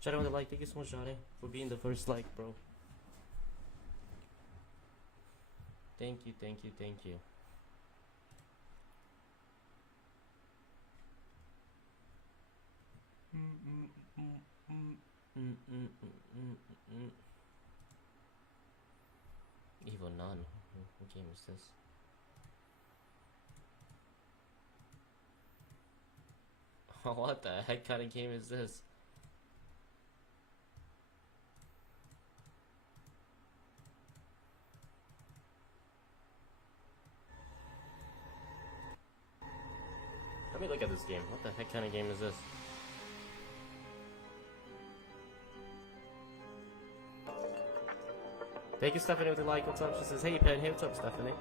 Shout out with the like. Thank you so much, Johnny, for being the first like, bro. Thank you, thank you, thank you. Evil Nun. What game is this? What the heck kind of game is this? Let me look at this game. What the heck kind of game is this? Thank you, Stephanie, with the like. What's up? She says, hey, Pen. Hey, what's up, Stephanie?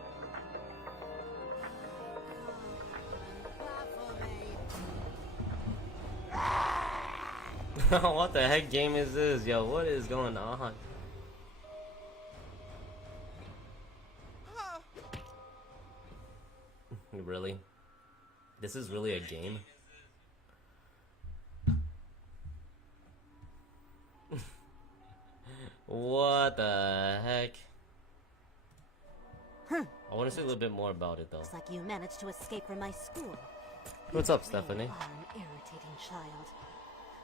What the heck game is this? Yo, what is going on? Really? This is really a game? What the heck? I want to say a little bit more about it though. Looks like you managed to escape from my school. What's up, Stephanie? You are an irritating child.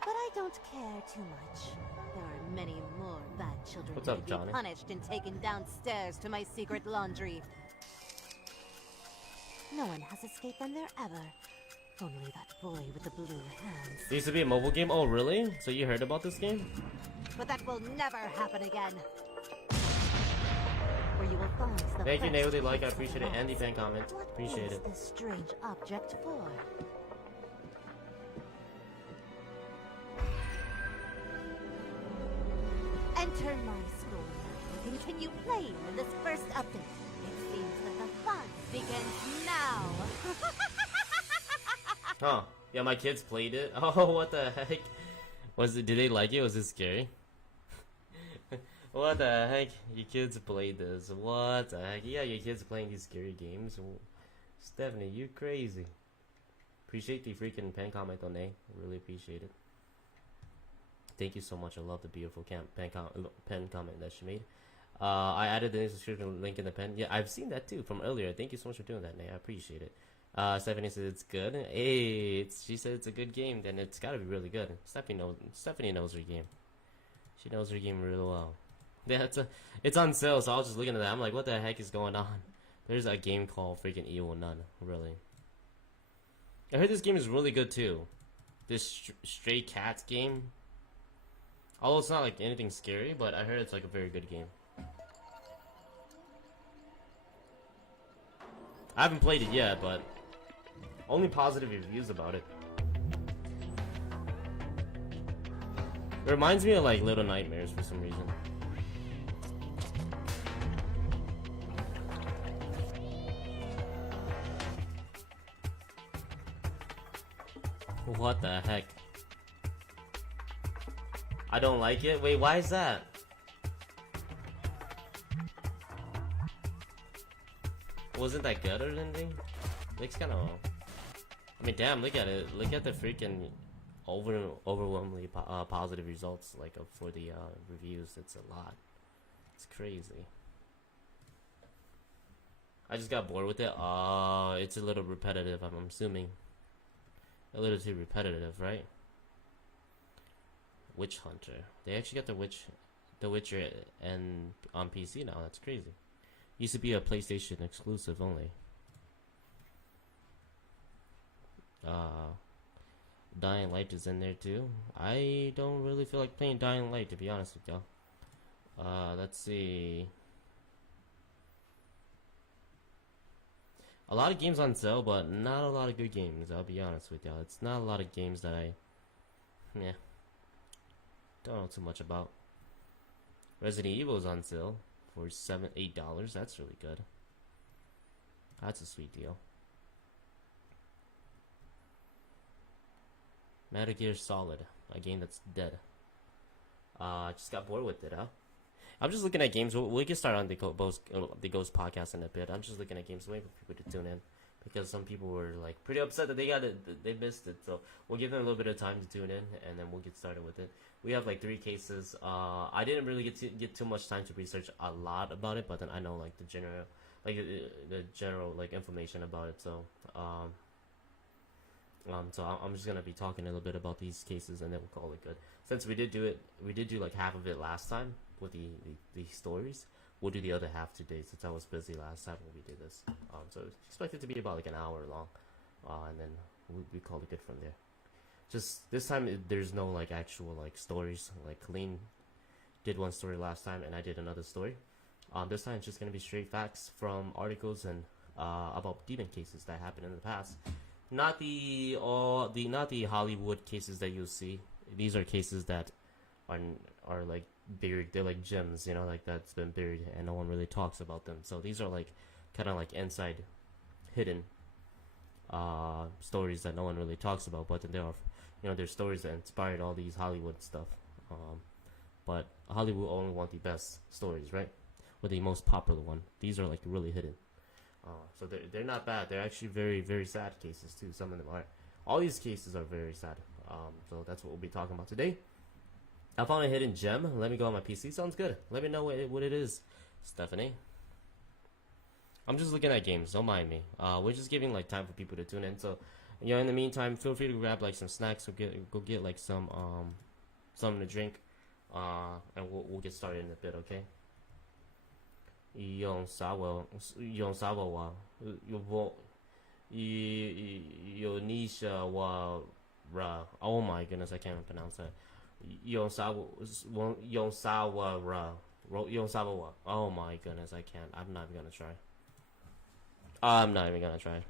But I don't care too much. There are many more bad children What's to up, be Johnny? punished and taken downstairs to my secret laundry. No one has escaped from there ever. Only that boy with the blue hands. There used to be a mobile game? Oh, really? So you heard about this game? But that will never happen again. Where you will find the Thank you, Nate, with the first like. I prince of appreciate it. the Andy West. fan comment. What Appreciate is it. this strange object for? Enter my school now and continue playing in this first update. It seems that the fun begins now. Huh. Yeah, my kids played it. Oh, what the heck? Was it? Did they like it? Was it scary? What the heck? Your kids played this. What the heck? Yeah, your kids playing these scary games. Stephanie, you crazy. Appreciate the freaking pen comment on A. Really appreciate it. Thank you so much. I love the beautiful pen comment that she made. I added the subscription link in the pen. Yeah, I've seen that too from earlier. Thank you so much for doing that, Nate. I appreciate it. Stephanie said it's good. Hey, she said it's a good game. Then it's got to be really good. Stephanie knows her game. She knows her game really well. Yeah, it's on sale, so I was just looking at that. I'm like, what the heck is going on? There's a game called freaking Evil Nun. Really. I heard this game is really good too. This Stray Cats game. Although it's not like anything scary, but I heard it's like a very good game. I haven't played it yet, but only positive reviews about it. It reminds me of like Little Nightmares for some reason. What the heck? I don't like it? Wait, why is that? Wasn't that good or anything? Looks kind of... I mean, damn, look at it. Look at the freaking overwhelmingly positive results like for the reviews. It's a lot. It's crazy. I just got bored with it. It's a little repetitive, I'm assuming. A little too repetitive, right? Witch Hunter. They actually got the Witcher and on PC now. That's crazy. Used to be a PlayStation exclusive only. Dying Light is in there too. I don't really feel like playing Dying Light, to be honest with y'all. Let's see. A lot of games on sale, but not a lot of good games, I'll be honest with y'all. It's not a lot of games that I don't know too much about. Resident Evil is on sale for $8. That's really good. That's a sweet deal. Metal Gear Solid, a game that's dead. I just got bored with it, huh? I'm just looking at games. We can start on the Ghost podcast in a bit. I'm just looking at games, waiting for people to tune in. because some people were like pretty upset that they missed it. So we'll give them a little bit of time to tune in, and then we'll get started with it. We have like 3 cases. I didn't really get too much time to research a lot about it, but then I know like the general like information about it. So I'm just gonna be talking a little bit about these cases, and then we'll call it good. Since we did do like half of it last time with the stories. We'll do the other half today since I was busy last time when we did this. So expect it to be about like an hour long, and then we call it good from there. Just this time there's no like actual like stories. Like Colleen did one story last time, and I did another story. This time it's just gonna be straight facts from articles and about demon cases that happened in the past. Not the Hollywood cases that you'll see. These are cases that are like buried. They're like gems, you know, like that's been buried and no one really talks about them. So these are like kind of like inside hidden stories that no one really talks about, but then there are, you know, there's stories that inspired all these Hollywood stuff. But Hollywood only want the best stories, right? Or the most popular one. These are like really hidden. So they're not bad. They're actually very, very sad cases too. Some of them are. All these cases are very sad. So that's what we'll be talking about today. I found a hidden gem. Let me go on my PC. Sounds good. Let me know what it is, Stephanie. I'm just looking at games. Don't mind me. We're just giving like time for people to tune in. So, you know, in the meantime, feel free to grab like some snacks or go get like something to drink. And we'll get started in a bit. Okay. 用啥话？有你下话 Oh my goodness, I can't even pronounce that. 用啥话？Oh my goodness, I can't. I'm not even gonna try. I'm not even gonna try.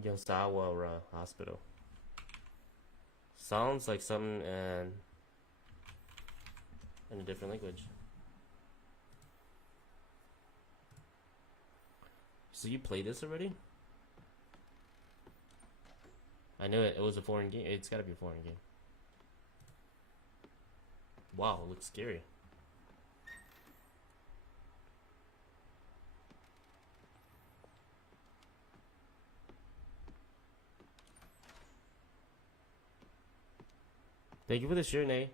Yonsawa Hospital. Sounds like something in a different language. So you played this already? I knew it. It was a foreign game. It's gotta be a foreign game. Wow, it looks scary. Thank you for the shirt, Nate.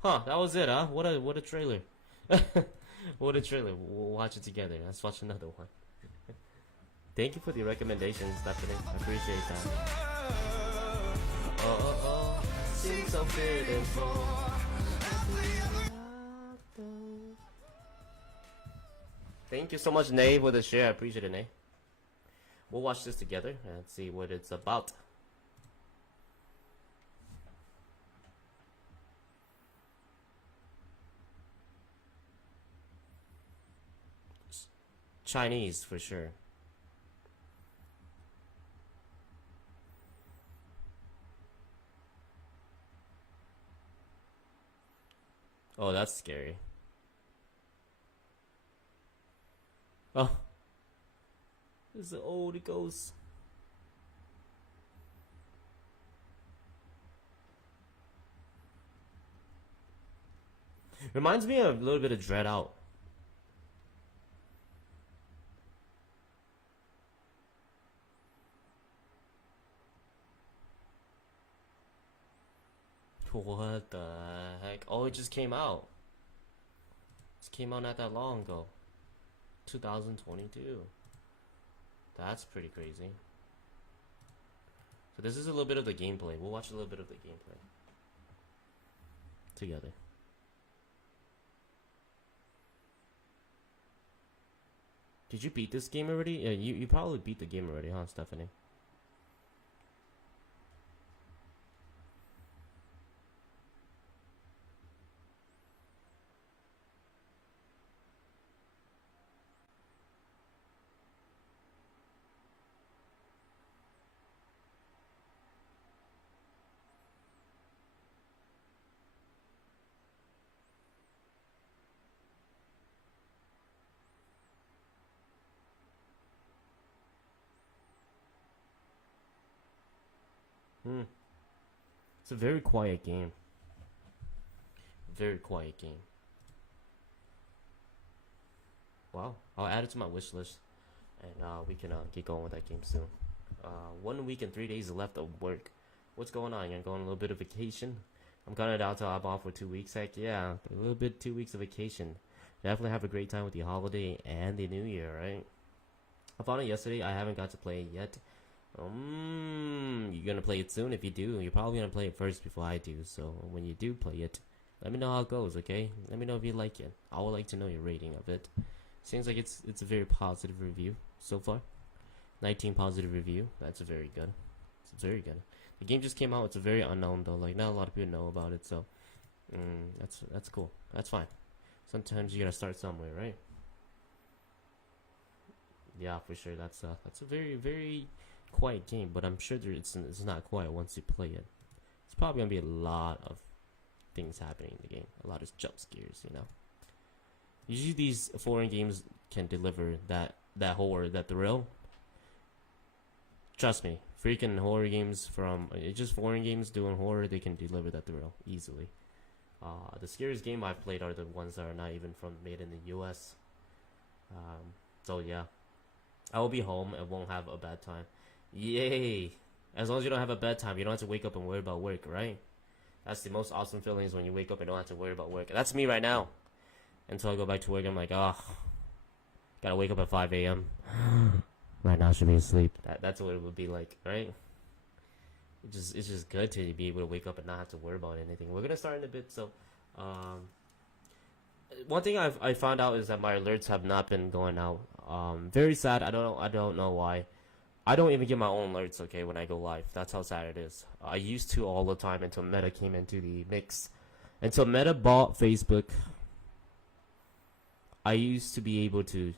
Huh, that was it, huh? What a trailer. What a trailer. We'll watch it together. Let's watch another one. Thank you for the recommendations, Stephanie. I appreciate that. Oh, seems so pitiful. Thank you so much, Nay, for the share. I appreciate it, Nay. We'll watch this together and see what it's about. Chinese for sure. Oh, that's scary. Oh, this is an old ghost. Reminds me of a little bit of Dread Out. What the heck? Oh, it just came out. It came out not that long ago. 2022. That's pretty crazy. So this is a little bit of the gameplay. We'll watch a little bit of the gameplay together. Did you beat this game already? Yeah, you probably beat the game already, huh, Stephanie? It's a very quiet game. Very quiet game. Wow, I'll add it to my wish list, and we can get going with that game soon. 1 week and 3 days left of work. What's going on? You're going on a little bit of vacation? I'm kind of down till I'm off for 2 weeks. Heck yeah, a little bit 2 weeks of vacation. Definitely have a great time with the holiday and the new year, right? I found it yesterday. I haven't got to play it yet. You're gonna play it soon. If you do, you're probably gonna play it first before I do. So when you do play it, let me know how it goes, okay? Let me know if you like it. I would like to know your rating of it. Seems like it's a very positive review so far. 19 positive review. That's very good. It's very good. The game just came out. It's a very unknown though. Like not a lot of people know about it. So that's cool. That's fine. Sometimes you gotta start somewhere, right? Yeah, for sure. That's a very very quiet game, but I'm sure it's not quiet once you play it. It's probably gonna be a lot of things happening in the game. A lot of jump scares, you know. Usually these foreign games can deliver that horror, that thrill. Trust me, freaking horror games from just foreign games doing horror, they can deliver that thrill easily. The scariest game I've played are the ones that are not even made in the U.S. So yeah, I will be home and won't have a bad time. Yay! As long as you don't have a bad time, you don't have to wake up and worry about work, right? That's the most awesome feeling is when you wake up and don't have to worry about work. That's me right now. Until I go back to work, I'm like, oh, gotta wake up at 5 a.m. Right now I should be asleep. That's what it would be like, right? It's just good to be able to wake up and not have to worry about anything. We're gonna start in a bit. So, one thing I found out is that my alerts have not been going out. Very sad. I don't know why. I don't even get my own alerts, okay, when I go live. That's how sad it is. I used to all the time until Meta came into the mix. Until Meta bought Facebook, I used to be able to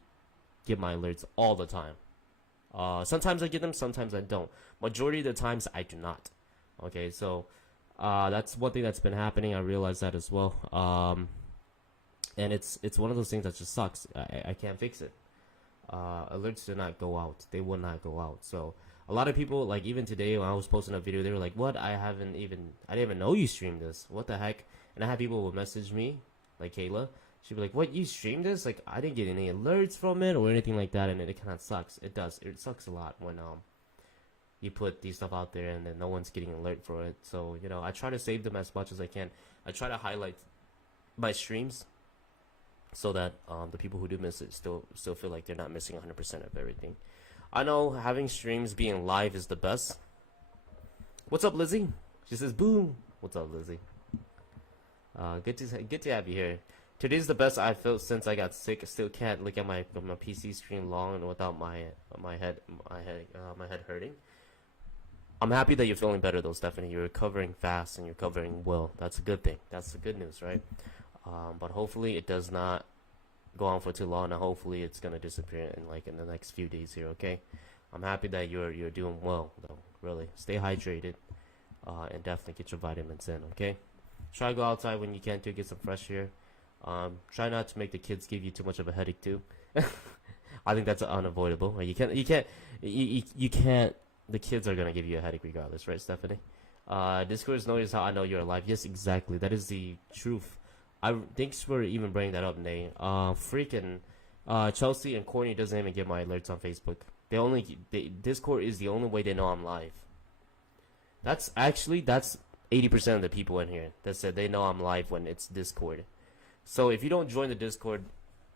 get my alerts all the time. Sometimes I get them, sometimes I don't. Majority of the times I do not. Okay, so that's one thing that's been happening. I realize that as well. And it's one of those things that just sucks. I can't fix it. Alerts do not go out. They will not go out. So a lot of people, like even today when I was posting a video, they were like, "What? I didn't even know you streamed this. What the heck?" And I had people would message me, like Kayla. She'd be like, "What? You streamed this? Like I didn't get any alerts from it or anything like that." And it kind of sucks. It does. It sucks a lot when you put these stuff out there and then no one's getting alert for it. So you know, I try to save them as much as I can. I try to highlight my streams so that the people who do miss it still feel like they're not missing 100% of everything. I know having streams being live is the best. What's up, Lizzie? She says, "Boom." What's up, Lizzie? Good to have you here. Today's the best I felt since I got sick. Still can't look at my PC screen long and without my head hurting. I'm happy that you're feeling better though, Stephanie. You're recovering fast and you're recovering well. That's a good thing. That's the good news, right? But hopefully it does not go on for too long, and hopefully it's gonna disappear in the next few days here. Okay, I'm happy that you're doing well though. Really, stay hydrated, and definitely get your vitamins in. Okay, try to go outside when you can to get some fresh air. Try not to make the kids give you too much of a headache too. I think that's unavoidable. Right? You can't. The kids are gonna give you a headache regardless, right, Stephanie? Discord notice how I know you're alive. Yes, exactly. That is the truth. Thanks for even bringing that up, Nay. Chelsea and Courtney doesn't even get my alerts on Facebook. Discord is the only way they know I'm live. That's 80% of the people in here that said they know I'm live when it's Discord. So if you don't join the Discord,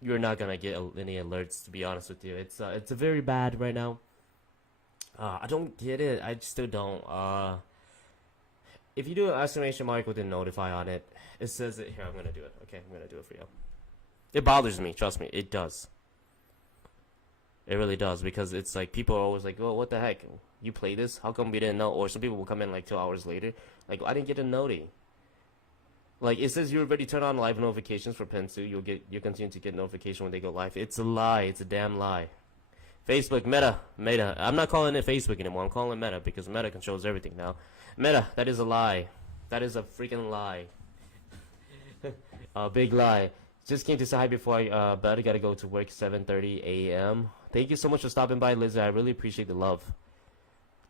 you're not gonna get any alerts. To be honest with you, it's very bad right now. I don't get it. I still don't. If you do an exclamation mark with a notify on it, it says it here. I'm gonna do it. Okay, I'm gonna do it for you. It bothers me. Trust me, it does. It really does, because it's like people are always like, "Oh, what the heck? You play this? How come we didn't know?" Or some people will come in like 2 hours later, like, "I didn't get a noti." Like it says you already turned on live notifications for Pen-xue. You'll continue to get notification when they go live. It's a lie. It's a damn lie. Facebook, Meta. I'm not calling it Facebook anymore. I'm calling it Meta because Meta controls everything now. Meta, that is a lie. That is a freaking lie. A big lie. Just came to say hi before I bed. I gotta go to work 7:30 a.m. Thank you so much for stopping by, Lizzie. I really appreciate the love.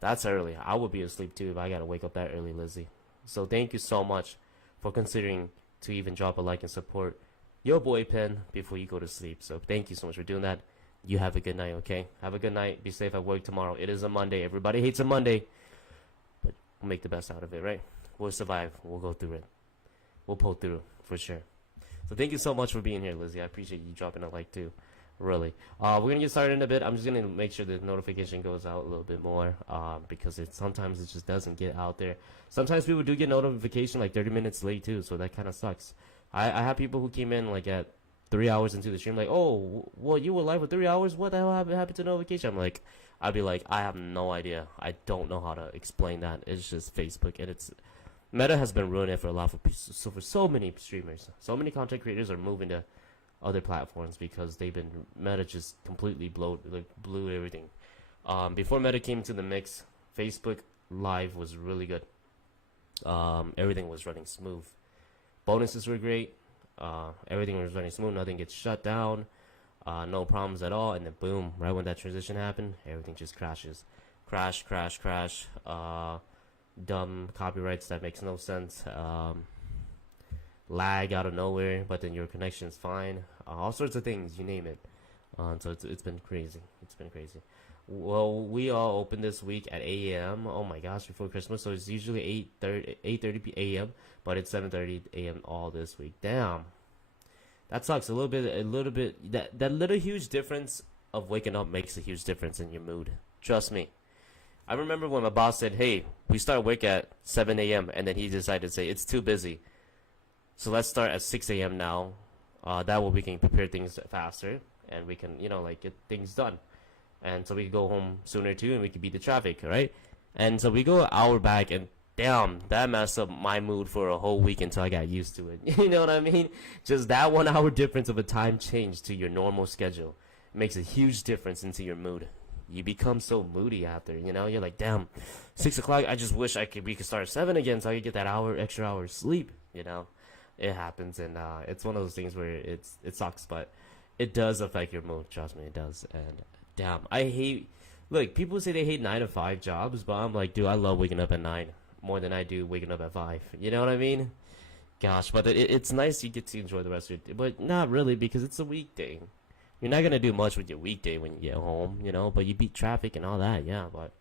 That's early. I would be asleep too if I gotta wake up that early, Lizzie. So thank you so much for considering to even drop a like and support your boy Pen before you go to sleep. So thank you so much for doing that. You have a good night, okay? Have a good night. Be safe at work tomorrow. It is a Monday. Everybody hates a Monday, but we'll make the best out of it, right? We'll survive. We'll go through it. We'll pull through for sure. So thank you so much for being here, Lizzie. I appreciate you dropping a like too. Really. We're gonna get started in a bit. I'm just gonna make sure the notification goes out a little bit more, because sometimes it just doesn't get out there. Sometimes people do get notification like 30 minutes late too, so that kind of sucks. I have people who came in like at 3 hours into the stream, like, oh, well, you were live for 3 hours. What the hell happened to notification? I'd be like, I have no idea. I don't know how to explain that. It's just Facebook, and Meta has been ruining it for a lot for so many streamers. So many content creators are moving to other platforms because Meta just completely blew everything. Before Meta came to the mix, Facebook Live was really good. Everything was running smooth. Bonuses were great. Everything was running smooth. Nothing gets shut down. No problems at all. And then boom, right when that transition happened, everything just crashes. Crash. Dumb copyrights that makes no sense. Lag out of nowhere, but then your connection's fine. All sorts of things, you name it. So it's been crazy. It's been crazy. Well, we all open this week at 8 a.m. Oh my gosh, before Christmas. So it's usually 8:30 a.m., but it's 7:30 a.m. all this week. Damn, that sucks a little bit. That little huge difference of waking up makes a huge difference in your mood. Trust me. I remember when my boss said, "Hey, we start work at 7 a.m." and then he decided to say it's too busy, so let's start at 6 a.m. now. That way we can prepare things faster and we can, get things done. And so we can go home sooner too, and we can beat the traffic, right? And so we go an hour back, and damn, that messed up my mood for a whole week until I got used to it. You know what I mean? Just that 1 hour difference of a time change to your normal schedule makes a huge difference into your mood. You become so moody after, You're like, damn, 6 o'clock. I just wish we could start at 7 again, so I could get that extra hour of sleep. It happens, and it's one of those things where it sucks, but it does affect your mood. Trust me, it does. And damn, look, people say they hate 9 to 5 jobs, but I'm like, dude, I love waking up at 9 more than I do waking up at 5. You know what I mean? Gosh, but it's nice you get to enjoy the rest of your day, but not really, because it's a weekday. You're not gonna do much with your weekday when you get home, but you beat traffic and all that, yeah. But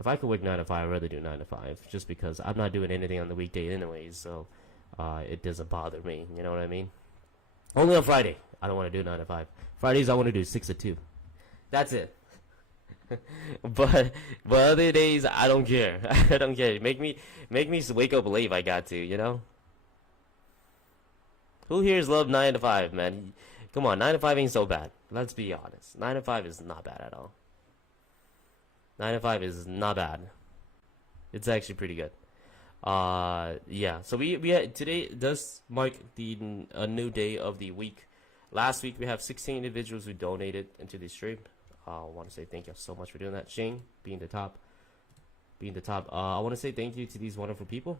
if I could work 9 to 5, I'd rather do 9 to 5, just because I'm not doing anything on the weekday anyways, so it doesn't bother me. You know what I mean? Only on Friday, I don't want to do 9 to 5. Fridays, I want to do 6 to 2. That's it. but other days, I don't care. I don't care. Make me wake up late if I got to. Who here's love 9 to 5, man? Come on, 9 to 5 ain't so bad. Let's be honest. 9 to 5 is not bad at all. 9 to 5 is not bad. It's actually pretty good. Yeah. So we had, today does mark a new day of the week. Last week we have 16 individuals who donated into the stream. I want to say thank you so much for doing that. Shane being the top. I want to say thank you to these wonderful people.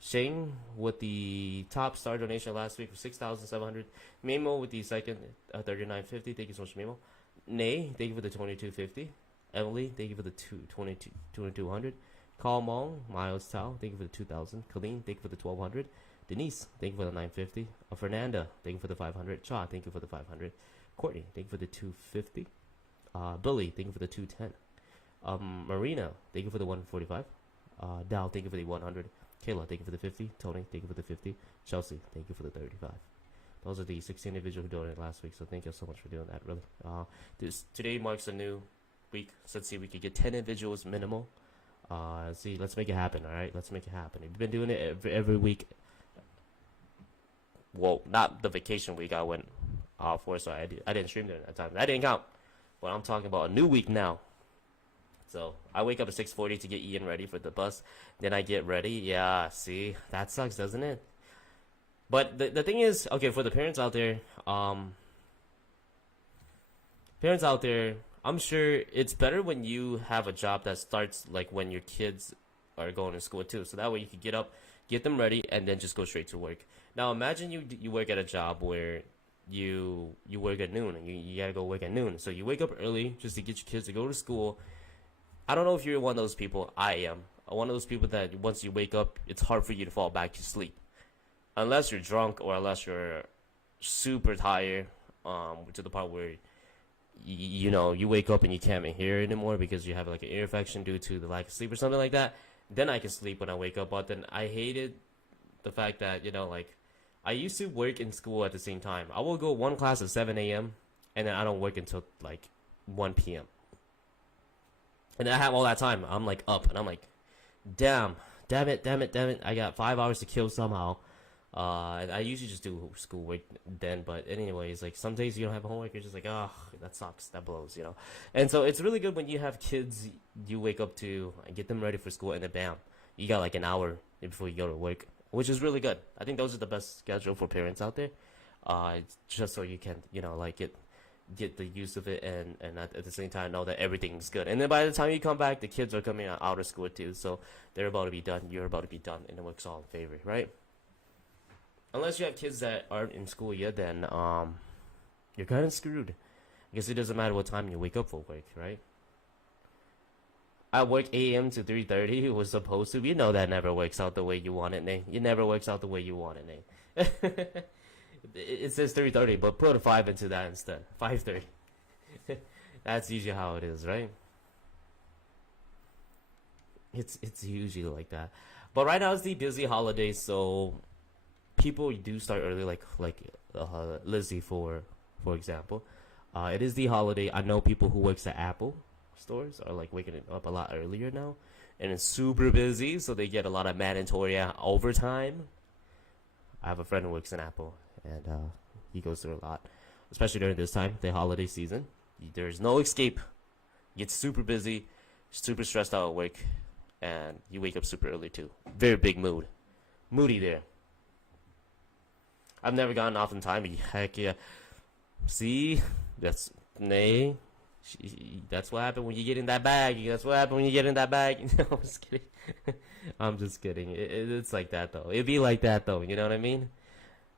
Shane with the top star donation last week for 6,700. Memo with the second 39.50. Thank you so much, Memo. Nay, thank you for the 22.50. Emily, thank you for the 2,200. Carl Mong, Miles Tao, thank you for the 2,000. Colleen, thank you for the 1,200. Denise, thank you for the 950. Fernanda, thank you for the 500. Cha, thank you for the 500. Courtney, thank you for the 250. Billy, thank you for the 210. Marina, thank you for the 145. Dal, thank you for the 100. Kayla, thank you for the 50. Tony, thank you for the 50. Chelsea, thank you for the 35. Those are the 16 individuals who donated last week, so thank you so much for doing that, really. Today marks a new week, so let's see if we could get 10 individuals minimal. See, let's make it happen, all right? Let's make it happen. We've been doing it every week. Well, not the vacation week I went off for, so I didn't stream during that time. That didn't count. But I'm talking about a new week now. So I wake up at 6:40 to get Ian ready for the bus. Then I get ready. Yeah, see, that sucks, doesn't it? But the thing is, okay, for the parents out there, I'm sure it's better when you have a job that starts like when your kids are going to school too. So that way you can get up, get them ready, and then just go straight to work. Now imagine you work at a job where you work at noon and you gotta go work at noon. So you wake up early just to get your kids to go to school. I don't know if you're one of those people. I am one of those people that once you wake up, it's hard for you to fall back to sleep. unless you're drunk or unless you're super tired, to the part where you know you wake up and you can't even hear anymore because you have like an ear infection due to the lack of sleep or something like that. Then I can sleep when I wake up. But then I hated the fact that like I used to work in school at the same time. I will go one class at 7 a.m. and then I don't work until like 1 p.m. And I have all that time. I'm like up and I'm like, damn it. I got 5 hours to kill somehow. I usually just do schoolwork then, but anyways, like some days you don't have homework, you're just like, oh, that sucks, that blows. And so it's really good when you have kids, you wake up to get them ready for school, and then bam, you got like an hour before you go to work, which is really good. I think those are the best schedule for parents out there, just so you can, like get the use of it, and at the same time know that everything's good. And then by the time you come back, the kids are coming out of school too, so they're about to be done, you're about to be done, and it works all in favor, right? Unless you have kids that aren't in school yet, then you're kind of screwed. I guess it doesn't matter what time you wake up for work, right? I work 8 a.m. to 3:30. It was supposed to. You know that never works out the way you want it, Nate. It never works out the way you want it, Nate. It says 3:30, but put a 5 into that instead. 5:30. That's usually how it is, right? It's usually like that. But right now it's the busy holidays, so people do start early, like Lizzie for example. It is the holiday. I know people who works at Apple stores are like waking up a lot earlier now, and it's super busy, so they get a lot of mandatory overtime. I have a friend who works in Apple, and he goes through a lot, especially during this time, the holiday season. There's no escape. You get super busy, super stressed out at work, and you wake up super early too. Very big moody there. I've never gotten off in time. Heck yeah. See? That's what happened when you get in that bag. That's what happened when you get in that bag. No, I'm just kidding. I'm just kidding. It's like that, though. It'd be like that, though. You know what I mean?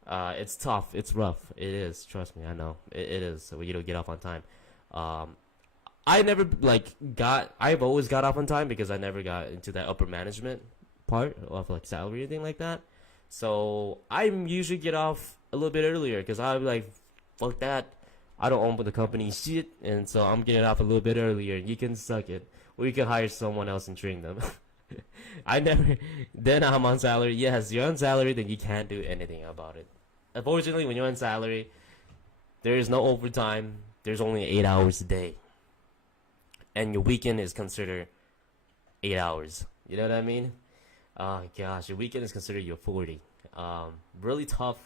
It's tough. It's rough. It is. Trust me. I know. It is. So you don't get off on time. I never, I've always got off on time because I never got into that upper management part of, salary or anything like that. So I usually get off a little bit earlier because I'm like, fuck that. I don't own the company shit, and so I'm getting off a little bit earlier. You can suck it, or you can hire someone else and train them. Then I'm on salary. Yes, you're on salary, then you can't do anything about it. Unfortunately, when you're on salary, there is no overtime. There's only 8 hours a day, and your weekend is considered 8 hours. You know what I mean? Oh gosh, your weekend is considered your 40. Really tough.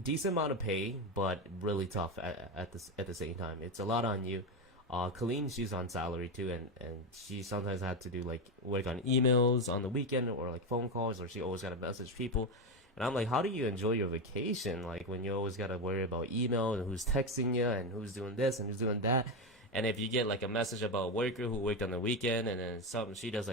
Decent amount of pay, but really tough at the same time. It's a lot on you. Colleen, she's on salary too, and she sometimes had to do work on emails on the weekend or phone calls, or she always got to message people. And I'm like, how do you enjoy your vacation? When you always got to worry about email and who's texting you and who's doing this and who's doing that. And if you get a message about a worker who worked on the weekend, and then something she does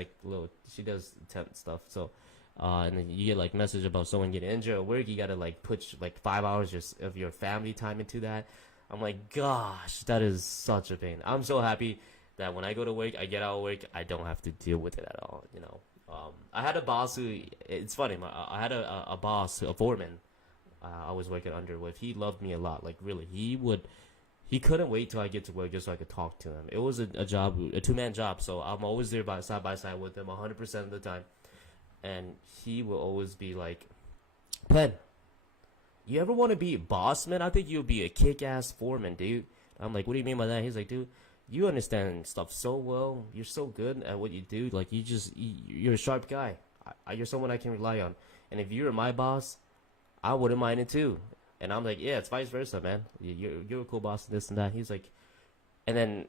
she does temp stuff. So, and then you get message about someone getting injured at work, you gotta put 5 hours just of your family time into that. I'm like, gosh, that is such a pain. I'm so happy that when I go to work, I get out of work, I don't have to deal with it at all. I had a boss who, it's funny, I had a boss, a foreman, I was working under with. He loved me a lot. Really, he couldn't wait till I get to work just so I could talk to him. It was a job, a two-man job, so I'm always there side by side with him 100% of the time. And he will always be like, Pen, you ever want to be a boss, man? I think you'll be a kick-ass foreman, dude. I'm like, what do you mean by that? He's like, dude, you understand stuff so well. You're so good at what you do. You're a sharp guy. You're someone I can rely on. And if you were my boss, I wouldn't mind it too. And I'm like, yeah, it's vice versa, man. You're a cool boss, this and that. He's like, and then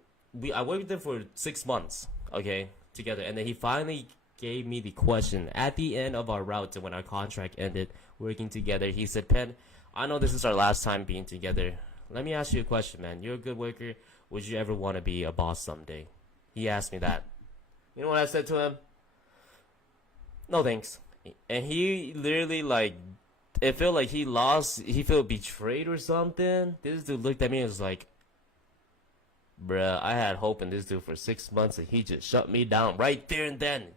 I worked with him for 6 months, okay, together. And then he finally gave me the question at the end of our route when our contract ended, working together. He said, Pen, I know this is our last time being together. Let me ask you a question, man. You're a good worker. Would you ever want to be a boss someday? He asked me that. You know what I said to him? No thanks. And he literally it felt like he lost, he felt betrayed or something. This dude looked at me and was like, bruh, I had hope in this dude for 6 months and he just shut me down right there and then.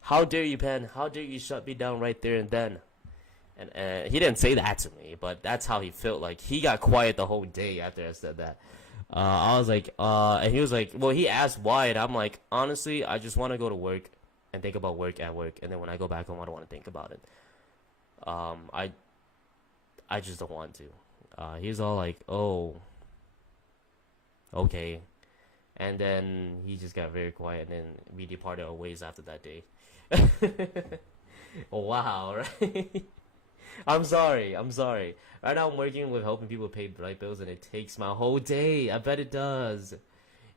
How dare you, Pen? How dare you shut me down right there and then? And he didn't say that to me, but that's how he felt. Like, he got quiet the whole day after I said that. I was like, and he was like, well, he asked why, and I'm like, honestly, I just want to go to work and think about work at work, and then when I go back home, I don't want to think about it. I just don't want to. He's all like, oh, okay. And then he just got very quiet, and then we departed our ways after that day. Wow, right? I'm sorry. Right now I'm working with helping people pay light bills, and it takes my whole day. I bet it does.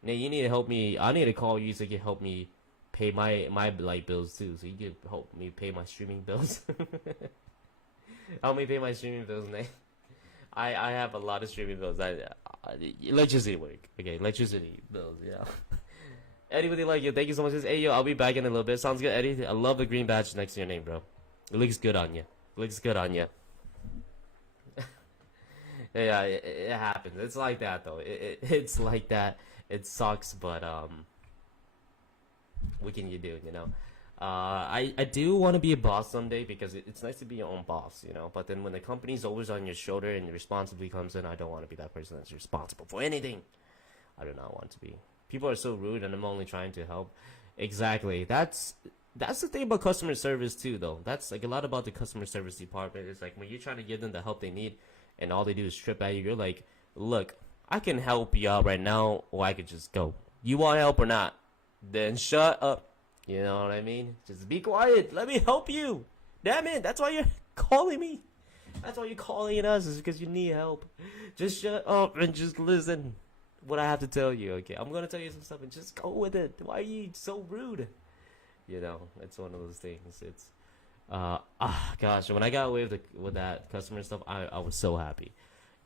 Now you need to help me. I need to call you so you can help me pay my light bills too. So you can help me pay my streaming bills. Help me pay my streaming bills, Nate. I have a lot of streaming bills. Electricity work. Okay, electricity bills. Yeah. Anybody like you? Thank you so much. Hey yo, I'll be back in a little bit. Sounds good, Eddie. I love the green badge next to your name, bro. It looks good on you. Looks good on you. Yeah, it happens. It's like that though. It's like that. It sucks, but what can you do? You know. I do want to be a boss someday because it's nice to be your own boss, you know. But then when the company's always on your shoulder and the responsibility comes in, I don't want to be that person that's responsible for anything. I do not want to be. People are so rude, and I'm only trying to help. Exactly. That's the thing about customer service too, though. That's like a lot about the customer service department. It's like when you're trying to give them the help they need, and all they do is trip at you. You're like, look, I can help you out right now, or I could just go. You want help or not? Then shut up. You know what I mean? Just be quiet. Let me help you. Damn it. That's why you're calling me. That's why you're calling us, is because you need help. Just shut up and just listen what I have to tell you, okay? I'm going to tell you some stuff and just go with it. Why are you so rude? You know, it's one of those things. It's, gosh, when I got away with that customer stuff, I was so happy.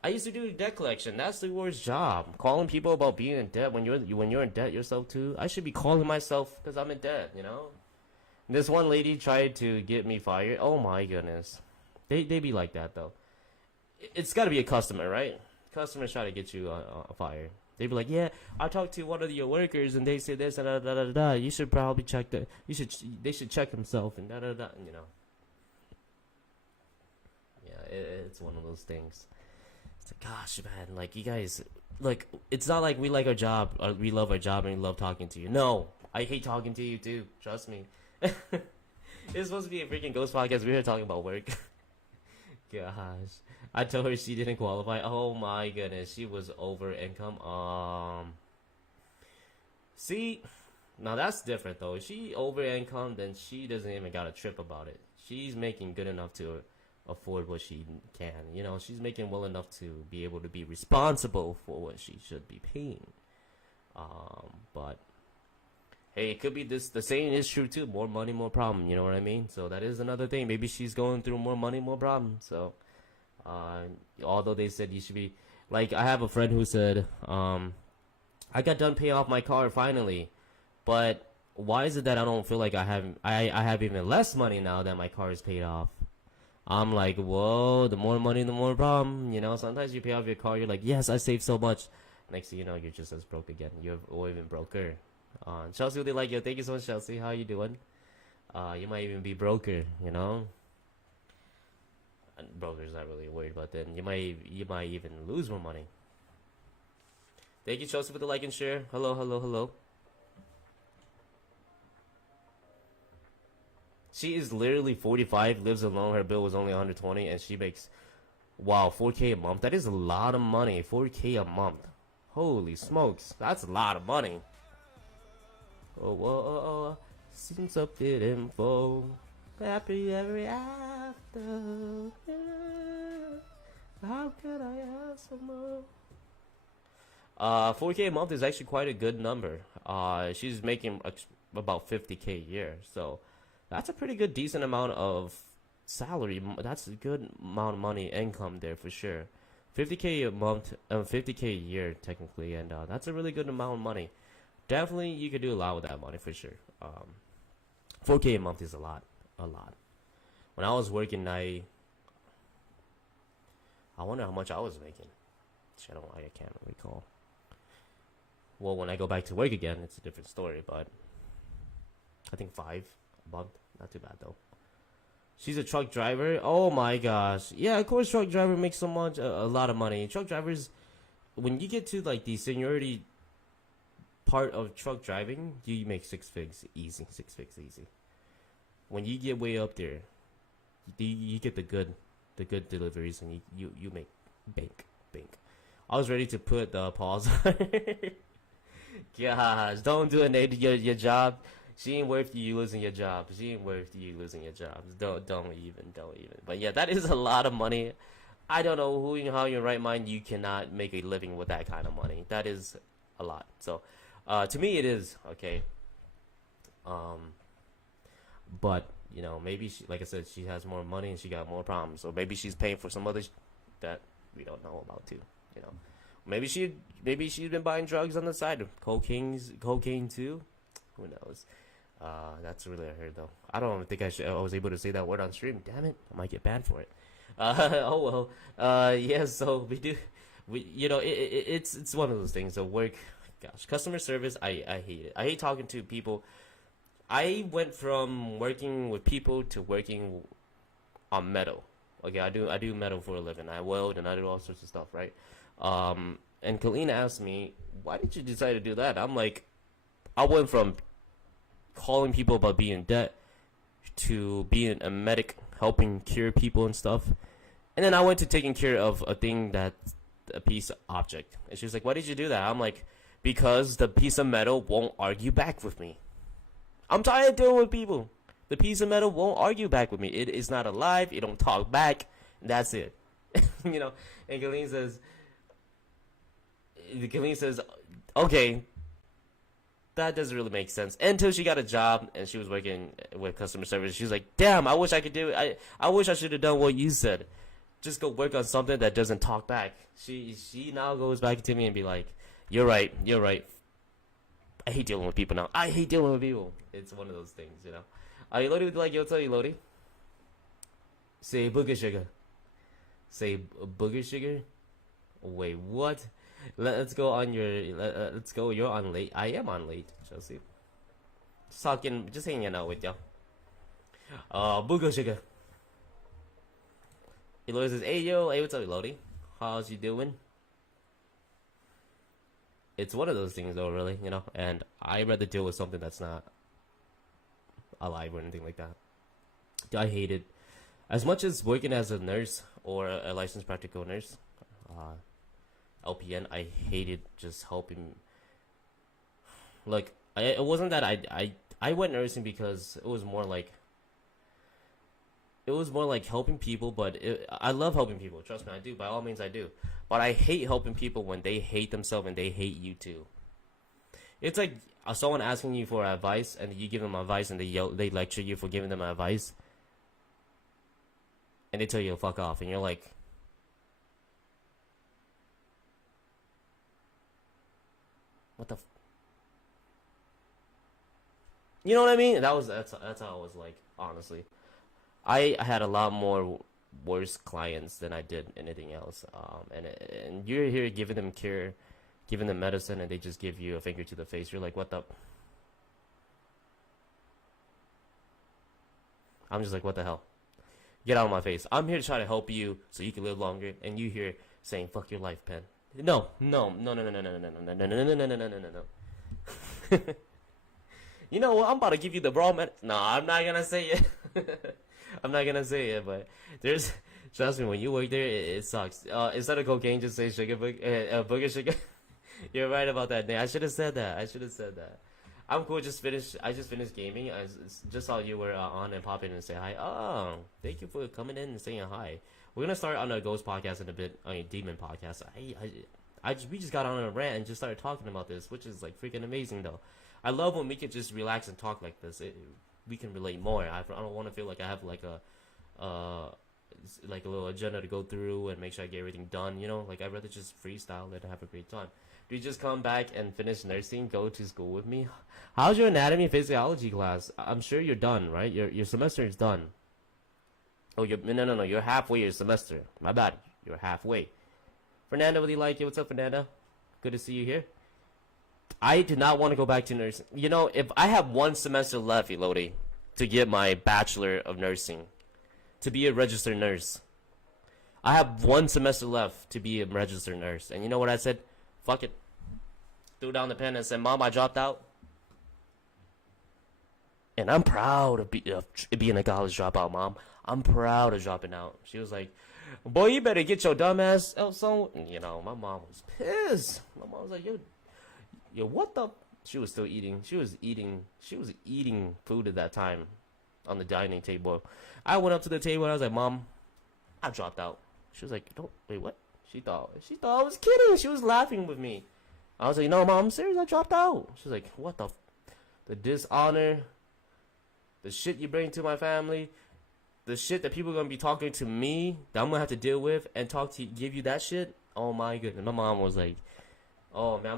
I used to do debt collection. That's the worst job. Calling people about being in debt when you're in debt yourself too. I should be calling myself because I'm in debt, you know. This one lady tried to get me fired. Oh my goodness, they be like that though. It's got to be a customer, right? Customers try to get you fired. They be like, yeah, I talked to one of your workers and they said this and da da da da. You should probably check the. They should check himself and da da da. You know. Yeah, it's one of those things. It's like, gosh, man, like, you guys, like, it's not like we like our job, or we love our job and we love talking to you. No, I hate talking to you, too. Trust me. It's supposed to be a freaking ghost podcast. We're here talking about work. Gosh. I told her she didn't qualify. Oh, my goodness. She was over income. See, now that's different, though. If she over income, then she doesn't even got a trip about it. She's making good enough to afford what she can, you know. She's making well enough to be able to be responsible for what she should be paying. But hey, it could be this. The saying is true too. More money, more problem. You know what I mean? So that is another thing. Maybe she's going through more money, more problem. So, although they said you should be, like, I have a friend who said, I got done paying off my car finally, but why is it that I don't feel like I have even less money now that my car is paid off? I'm like, whoa, the more money, the more problem. You know, sometimes you pay off your car, you're like, yes, I saved so much. Next thing you know, you're just as broke again. Or even broker. Chelsea, would they like you? Thank you so much, Chelsea. How you doing? You might even be broker, you know? And broker's not really a word, but then you might even lose more money. Thank you, Chelsea, for the like and share. Hello, hello, hello. She is literally 45, lives alone. Her bill was only 120, and she makes, wow, 4K a month. That is a lot of money. 4K a month. Holy smokes, that's a lot of money. Oh, whoa, seems up it info. Happy ever after. Yeah. How could I ask for more? 4K a month is actually quite a good number. She's making about 50K a year, so that's a pretty good, decent amount of salary. That's a good amount of money, income there for sure. 50K a month, 50K a year technically, and that's a really good amount of money. Definitely, you could do a lot with that money for sure. 4K a month is a lot. When I was working, I wonder how much I was making. I can't recall. Well, when I go back to work again, it's a different story, but I think 5 a month. Not too bad though. She's a truck driver. Oh my gosh. Yeah, of course, truck driver makes a lot of money. Truck drivers, when you get to like the seniority part of truck driving, you make 6 figs easy. 6 figs easy. When you get way up there, you get the good deliveries, and you make bank. I was ready to put the pause on. Gosh, don't do it, Nate. Your job. She ain't worth you losing your job. Don't even. But yeah, that is a lot of money. I don't know how in your right mind you cannot make a living with that kind of money. That is a lot. So, to me it is okay. But you know, maybe she, like I said, she has more money and she got more problems. So maybe she's paying for some other that we don't know about too. You know, maybe she's been buying drugs on the side, cocaine too. Who knows? That's really I heard though. I don't think I was able to say that word on stream. Damn it, I might get banned for it. Oh well. Yeah. So you know, it's one of those things. So work, gosh, customer service. I hate it. I hate talking to people. I went from working with people to working on metal. Okay, I do metal for a living. I weld and I do all sorts of stuff, right? And Colleen asked me, why did you decide to do that? I'm like, I went from calling people about being in debt to being a medic, helping cure people and stuff. And then I went to taking care of a thing that's a piece of object. And she was like, why did you do that? I'm like, because the piece of metal won't argue back with me. I'm tired of dealing with people. The piece of metal won't argue back with me. It is not alive. It don't talk back. That's it. You know. And Colleen says, okay, that doesn't really make sense. Until she got a job and she was working with customer service. She was like, damn, I wish I could do it. I wish I should have done what you said. Just go work on something that doesn't talk back. She now goes back to me and be like, you're right. I hate dealing with people now. It's one of those things, you know. Are you loaded with like yo tell you loaded? Say booger sugar. Wait, what? Let's go on your. Let's go. You're on late. I am on late, Chelsea. Just hanging out with y'all. Booger sugar. Eloy says, hey what's up, Elodie? How's you doing? It's one of those things though, really, you know, and I'd rather deal with something that's not alive or anything like that. I hate it. As much as working as a nurse or a licensed practical nurse, LPN, I hated just helping. Like, it wasn't that I went nursing because it was more like helping people, but I love helping people. Trust me, I do. By all means, I do. But I hate helping people when they hate themselves and they hate you too. It's like someone asking you for advice and you give them advice and they lecture you for giving them advice. And they tell you to fuck off and you're like, what the you know what I mean? That's how I was like, honestly. I had a lot more worse clients than I did anything else. And you're here giving them care, giving them medicine, and they just give you a finger to the face. You're like, what the? I'm just like, what the hell? Get out of my face. I'm here to try to help you so you can live longer, and you here saying, fuck your life, Pen. No. You know what? I'm about to give you the raw med. No, I'm not gonna say it. I'm not gonna say it, but trust me, when you work there, it sucks. Instead of cocaine, just say booger sugar. You're right about that. I should have said that. I'm cool. I just finished gaming. I just saw you were on and pop in and say hi. Oh, thank you for coming in and saying hi. We're gonna start on a ghost podcast in a bit. I mean, demon podcast. We just got on a rant and just started talking about this, which is like freaking amazing though. I love when we can just relax and talk like this. We can relate more. I don't want to feel like I have like a little agenda to go through and make sure I get everything done. You know, like I'd rather just freestyle and have a great time. Do you just come back and finish nursing? Go to school with me? How's your anatomy physiology class? I'm sure you're done, right? Your semester is done. Oh, no. You're halfway your semester. My bad. You're halfway. Fernanda, what do you like? What's up, Fernanda? Good to see you here. I do not want to go back to nursing. You know, if I have one semester left, Elodie, to get my bachelor of nursing, to be a registered nurse. I have 1 semester left to be a registered nurse. And you know what I said? Fuck it. Threw down the pen and said, Mom, I dropped out. And I'm proud of being a college dropout, Mom. I'm proud of dropping out. She was like, boy, you better get your dumb ass out somewhere. You know, my mom was pissed. My mom was like, yo, what the? She was still eating. She was eating food at that time on the dining table. I went up to the table and I was like, Mom, I dropped out. She was like, don't, wait, what? She thought I was kidding. She was laughing with me. I was like, no, Mom, I'm serious. I dropped out. She was like, what the dishonor, the shit you bring to my family, the shit that people are gonna be talking to me that I'm gonna have to deal with and give you that shit. Oh my goodness. My mom was like, oh man,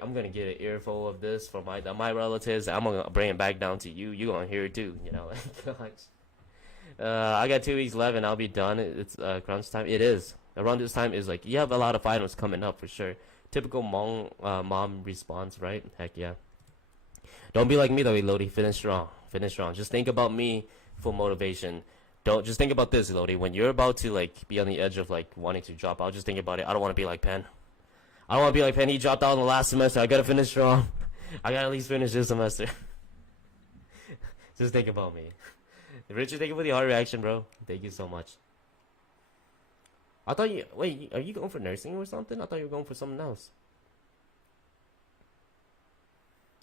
I'm gonna get an earful of this from my relatives. I'm gonna bring it back down to you. You're gonna hear it too. You know, gosh. I got 2 weeks left and I'll be done. It's crunch time. It is. Around this time is like, you have a lot of finals coming up for sure. Typical mom response, right? Heck yeah. Don't be like me though, Elodie. Finish strong. Finish strong. Just think about me for motivation. Don't just think about this, Elodie. When you're about to like be on the edge of like wanting to drop out, just think about it. I don't want to be like Pen. I don't want to be like Pen. He dropped out in the last semester. I gotta finish strong. I gotta at least finish this semester. Just think about me. Richard, thank you for the hard reaction, bro. Thank you so much. I thought you wait. Are you going for nursing or something? I thought you were going for something else.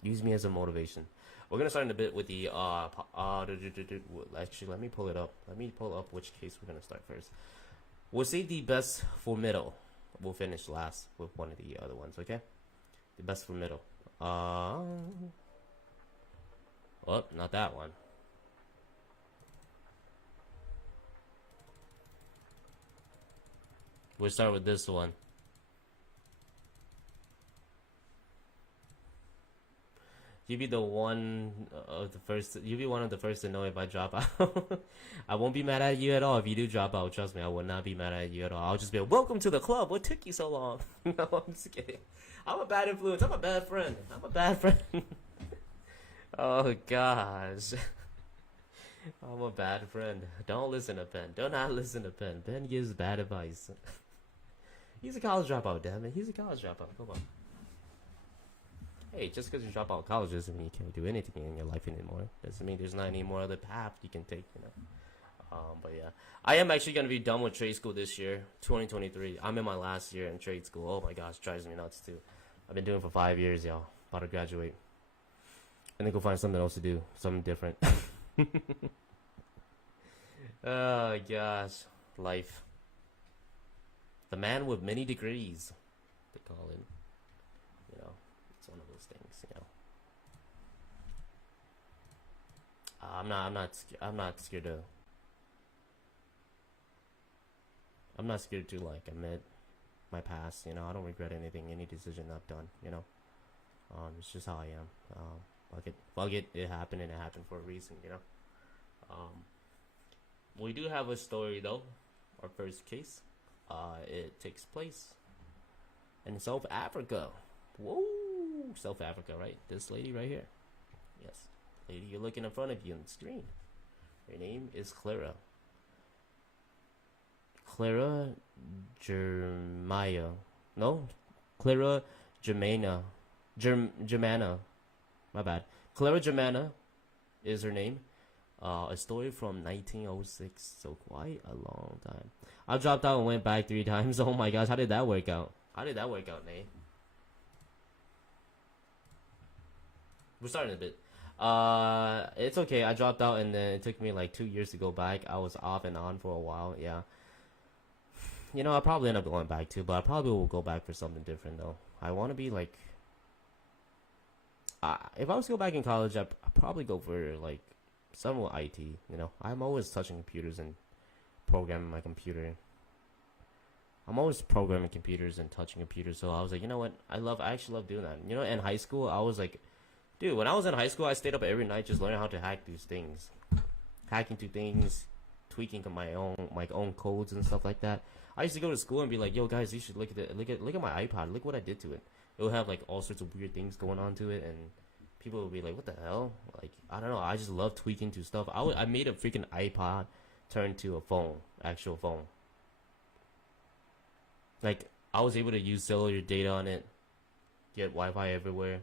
Use me as a motivation. We're gonna start in a bit with the actually, let me pull it up. Let me pull up which case we're gonna start first. We'll save the best for middle. We'll finish last with one of the other ones, okay? The best for middle. Oh, not that one. We'll start with this one. You be the one of the first. You be one of the first to know if I drop out. I won't be mad at you at all if you do drop out. Trust me, I will not be mad at you at all. I'll just be like, welcome to the club. What took you so long? No, I'm just kidding. I'm a bad influence. I'm a bad friend. I'm a bad friend. Oh gosh. I'm a bad friend. Don't listen to Pen. Do not listen to Pen. Pen gives bad advice. He's a college dropout, damn it. He's a college dropout. Come on. Hey, just because you drop out of college doesn't mean you can't do anything in your life anymore. Doesn't mean there's not any more other path you can take, you know. But yeah, I am actually gonna be done with trade school this year, 2023. I'm in my last year in trade school. Oh my gosh, drives me nuts too. I've been doing it for 5 years, y'all. About to graduate, and then go find something else to do, something different. Oh gosh, life. The man with many degrees, they call it. You know. It's one of those things, you know. I'm not scared to. I'm not scared to like admit my past. You know, I don't regret anything, any decision I've done. You know, it's just how I am. Fuck it. It happened and it happened for a reason. You know. We do have a story though. Our first case. It takes place in South Africa. Whoa. South Africa, right? This lady right here. Yes. Lady you're looking in front of you on the screen. Her name is Clara. Clara Germano. No? Clara Germana. Germana. My bad. Clara Germano is her name. A story from 1906. So quite a long time. I dropped out and went back 3 times. Oh my gosh, how did that work out? How did that work out, Nate? We're starting a bit. It's okay. I dropped out and then it took me like 2 years to go back. I was off and on for a while. Yeah. You know, I'll probably end up going back too, but I probably will go back for something different though. I want to be like, if I was to go back in college, I'd probably go for like some with IT. You know, I'm always touching computers and programming my computer. I'm always programming computers and touching computers. So I was like, you know what? I actually love doing that. You know, in high school, I was like, dude, when I was in high school, I stayed up every night just learning how to hack these things. Hacking to things, tweaking my own codes and stuff like that. I used to go to school and be like, yo guys, you should look at my iPod. Look what I did to it. It would have like all sorts of weird things going on to it, and people would be like, what the hell? Like, I don't know. I just love tweaking to stuff. I made a freaking iPod turned to a phone, actual phone. Like, I was able to use cellular data on it, get Wi-Fi everywhere.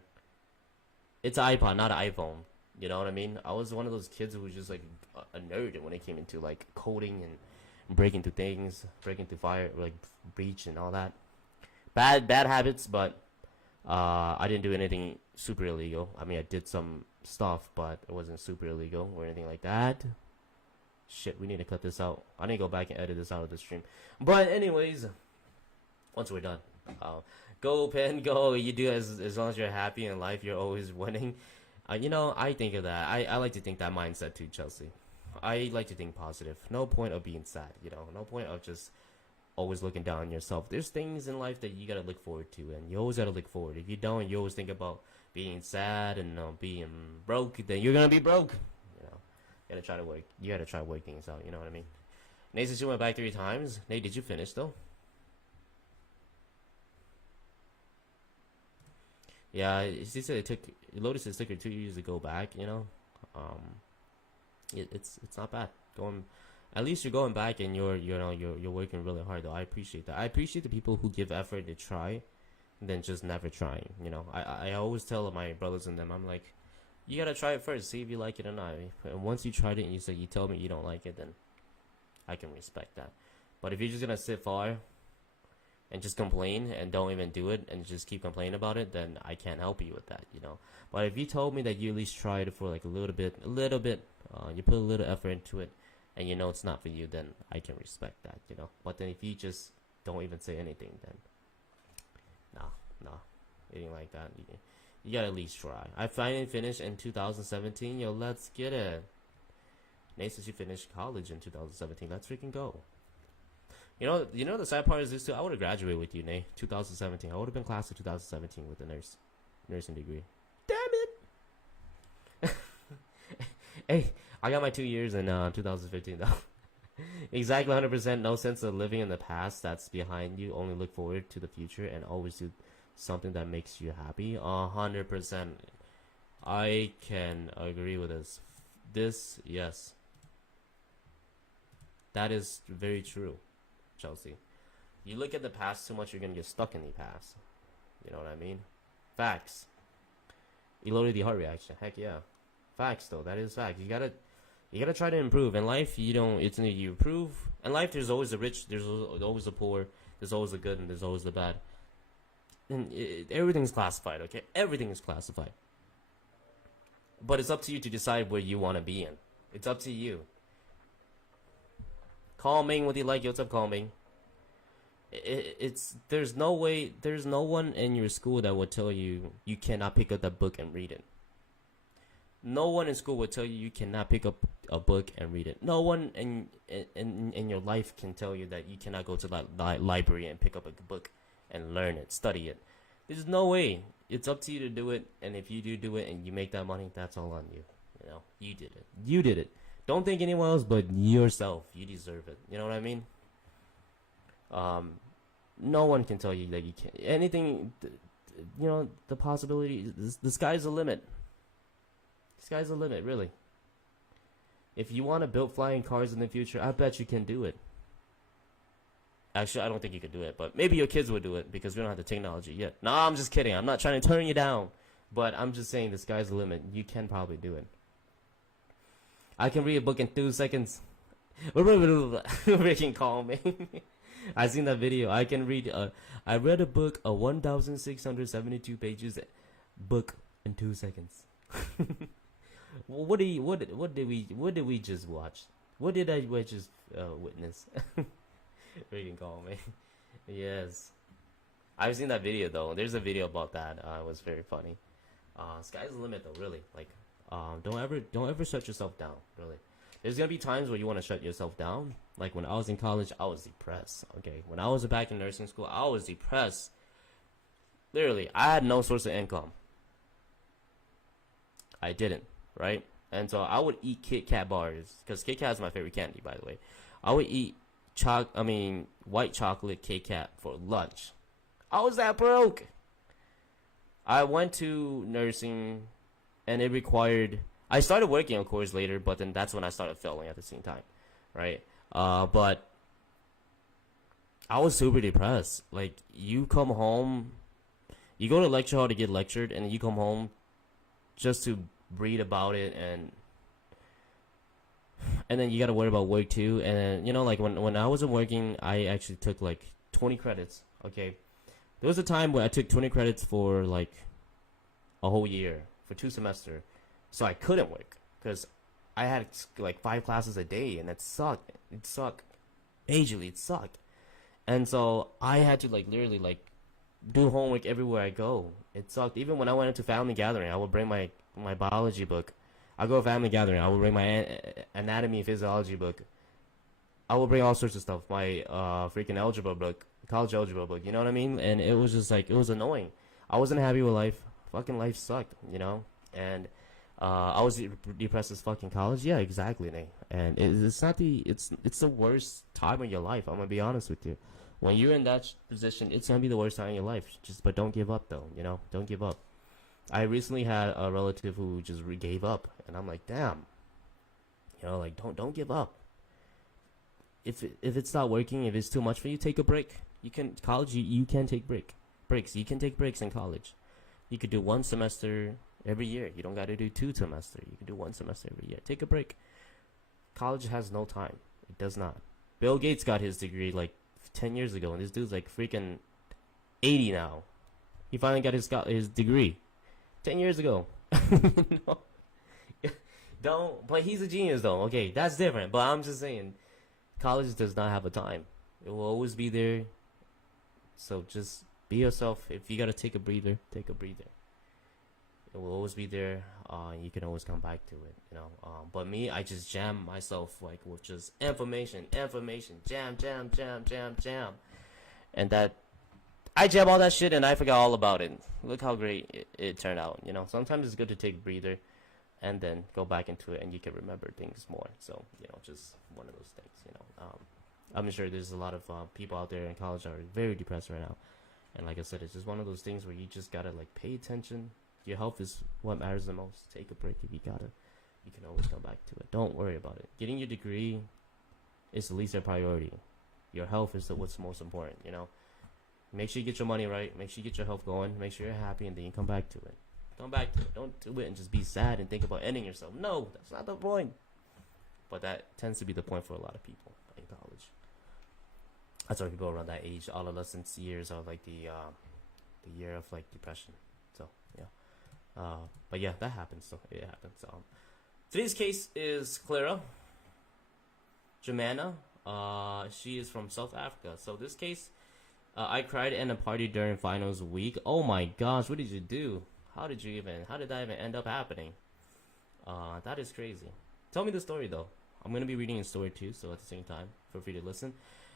It's an iPod, not an iPhone. You know what I mean? I was one of those kids who was just like a nerd when it came into like coding and breaking through things, breaking through fire, like breach and all that. Bad habits, but I didn't do anything super illegal. I mean, I did some stuff, but it wasn't super illegal or anything like that. Shit, we need to cut this out. I need to go back and edit this out of the stream. But anyways, once we're done, go Pen, go. You do as long as you're happy in life, you're always winning. You know, I think of that. I like to think that mindset too, Chelsea. I like to think positive. No point of being sad, you know. No point of just always looking down on yourself. There's things in life that you gotta look forward to, and you always gotta look forward. If you don't, you always think about being sad and being broke. Then you're gonna be broke. You know, you gotta try to work. You gotta try to work things out. You know what I mean? Nate says you went back 3 times. Nate, did you finish though? Yeah, she said Lotus said it took her 2 years to go back. You know, it's not bad going. At least you're going back and you're working really hard though. I appreciate that. I appreciate the people who give effort to try, than just never trying. You know, I always tell my brothers and them, I'm like, you gotta try it first, see if you like it or not. And once you tried it and you tell me you don't like it, then I can respect that. But if you're just gonna sit far and just complain and don't even do it and just keep complaining about it, then I can't help you with that, you know. But if you told me that you at least tried it for like a little bit, you put a little effort into it, and you know it's not for you, then I can respect that, you know. But then if you just don't even say anything, then nah, it ain't like that. You gotta at least try. I finally finished in 2017. Yo, let's get it. Nate says you finished college in 2017. Let's freaking go. You know the sad part is this too. I would have graduated with you, Nate. 2017. I would have been class of 2017 with a nursing degree. Damn it. Hey, I got my 2 years in 2015 though. Exactly 100%. No sense of living in the past that's behind you. Only look forward to the future and always do something that makes you happy. 100%. I can agree with this. Yes. That is very true, Chelsea. You look at the past too much, you're gonna get stuck in the past. You know what I mean? Facts. Eloded the heart reaction. Heck yeah. Facts though. That is fact. You gotta try to improve. In life, it's either you improve. In life, there's always the rich, there's always the poor, there's always the good, and there's always the bad. And everything's classified, okay? Everything is classified. But it's up to you to decide where you want to be in. It's up to you. Calming, what do you like? What's up, Calming? There's no one in your school that would tell you cannot pick up that book and read it. No one in school would tell you cannot pick up a book and read it. No one in your life can tell you that you cannot go to the library and pick up a book and learn it, study it. There's no way. It's up to you to do it, and if you do it and you make that money, that's all on you. You know, you did it. Don't think anyone else but yourself. You deserve it. You know what I mean? No one can tell you that you can't. Anything, you know, the possibility, the sky's the limit. Sky's the limit, really. If you want to build flying cars in the future, I bet you can do it. Actually, I don't think you could do it, but maybe your kids would do it because we don't have the technology yet. No, I'm just kidding. I'm not trying to turn you down, but I'm just saying the sky's the limit. You can probably do it. I can read a book in 2 seconds. Freaking call me. I seen that video. I can read. I read a book, a 1,672 pages book in 2 seconds. What did we just watch? What did I just witness? Freaking call me. Yes, I've seen that video though. There's a video about that. It was very funny. Sky's the limit though. Really, like, don't ever shut yourself down. Really, there's gonna be times where you want to shut yourself down. Like when I was in college, I was depressed. Okay, when I was back in nursing school, I was depressed. Literally, I had no source of income. I didn't, right? And so I would eat Kit Kat bars because Kit Kat is my favorite candy, by the way. I would eat white chocolate Kit Kat for lunch. I was that broke. I went to nursing, and it required. I started working, of course, later, but then that's when I started failing at the same time. right? But I was super depressed. Like, you come home, you go to lecture hall to get lectured, and you come home just to read about it, and then you got to worry about work too. And then, like when I wasn't working, I actually took like 20 credits. Okay, there was a time where I took 20 credits for like a whole year, for 2 semesters, so I couldn't work because I had like 5 classes a day, and it sucked. It sucked. Majorly, it sucked. And so I had to like literally like do homework everywhere I go. It sucked. Even when I went into family gathering, I would bring my biology book. I go to family gathering, I would bring my anatomy and physiology book. I would bring all sorts of stuff. My freaking algebra book, college algebra book. You know what I mean? And it was just like, it was annoying. I wasn't happy with life. Fucking life sucked, And I was depressed as fucking college. Yeah, exactly, Nate. And it's not it's the worst time of your life. I'm gonna be honest with you. When you're in that position, it's gonna be the worst time in your life. But don't give up, though. Don't give up. I recently had a relative who just gave up, and I'm like, damn. Like, don't give up. If it's not working, if it's too much for you, take a break. You can college. You can take breaks. You can take breaks in college. You could do 1 semester every year. You don't got to do 2 semesters. You can do 1 semester every year. Take a break. College has no time. It does not. Bill Gates got his degree like 10 years ago, and this dude's like freaking 80 now. He finally got his degree 10 years ago. No. Don't. But he's a genius, though. Okay, that's different. But I'm just saying, college does not have a time. It will always be there. So just be yourself. If you gotta take a breather, take a breather. It will always be there. You can always come back to it. But me, I just jam myself like with just information, jam, and that I jam all that shit and I forgot all about it. Look how great it turned out. Sometimes it's good to take a breather, and then go back into it, and you can remember things more. So just one of those things. I'm sure there's a lot of people out there in college that are very depressed right now, and like I said, it's just one of those things where you just gotta like pay attention. Your health is what matters the most. Take a break if you gotta. You can always come back to it. Don't worry about it. Getting your degree is the least of priority. Your health is what's most important. Make sure you get your money right. Make sure you get your health going. Make sure you're happy, and then you come back to it. Come back to it. Don't do it and just be sad and think about ending yourself. No, that's not the point. But that tends to be the point for a lot of people in college. That's why people around that age, adolescence years, are like the year of like depression. So yeah. But yeah, that happens. So it happens. Today's case is Clara Germano. She is from South Africa. So this case, I cried in a party during finals week. Oh my gosh, what did you do? How did that even end up happening? That is crazy. Tell me the story though. I'm gonna be reading a story too, so at the same time, feel free to listen.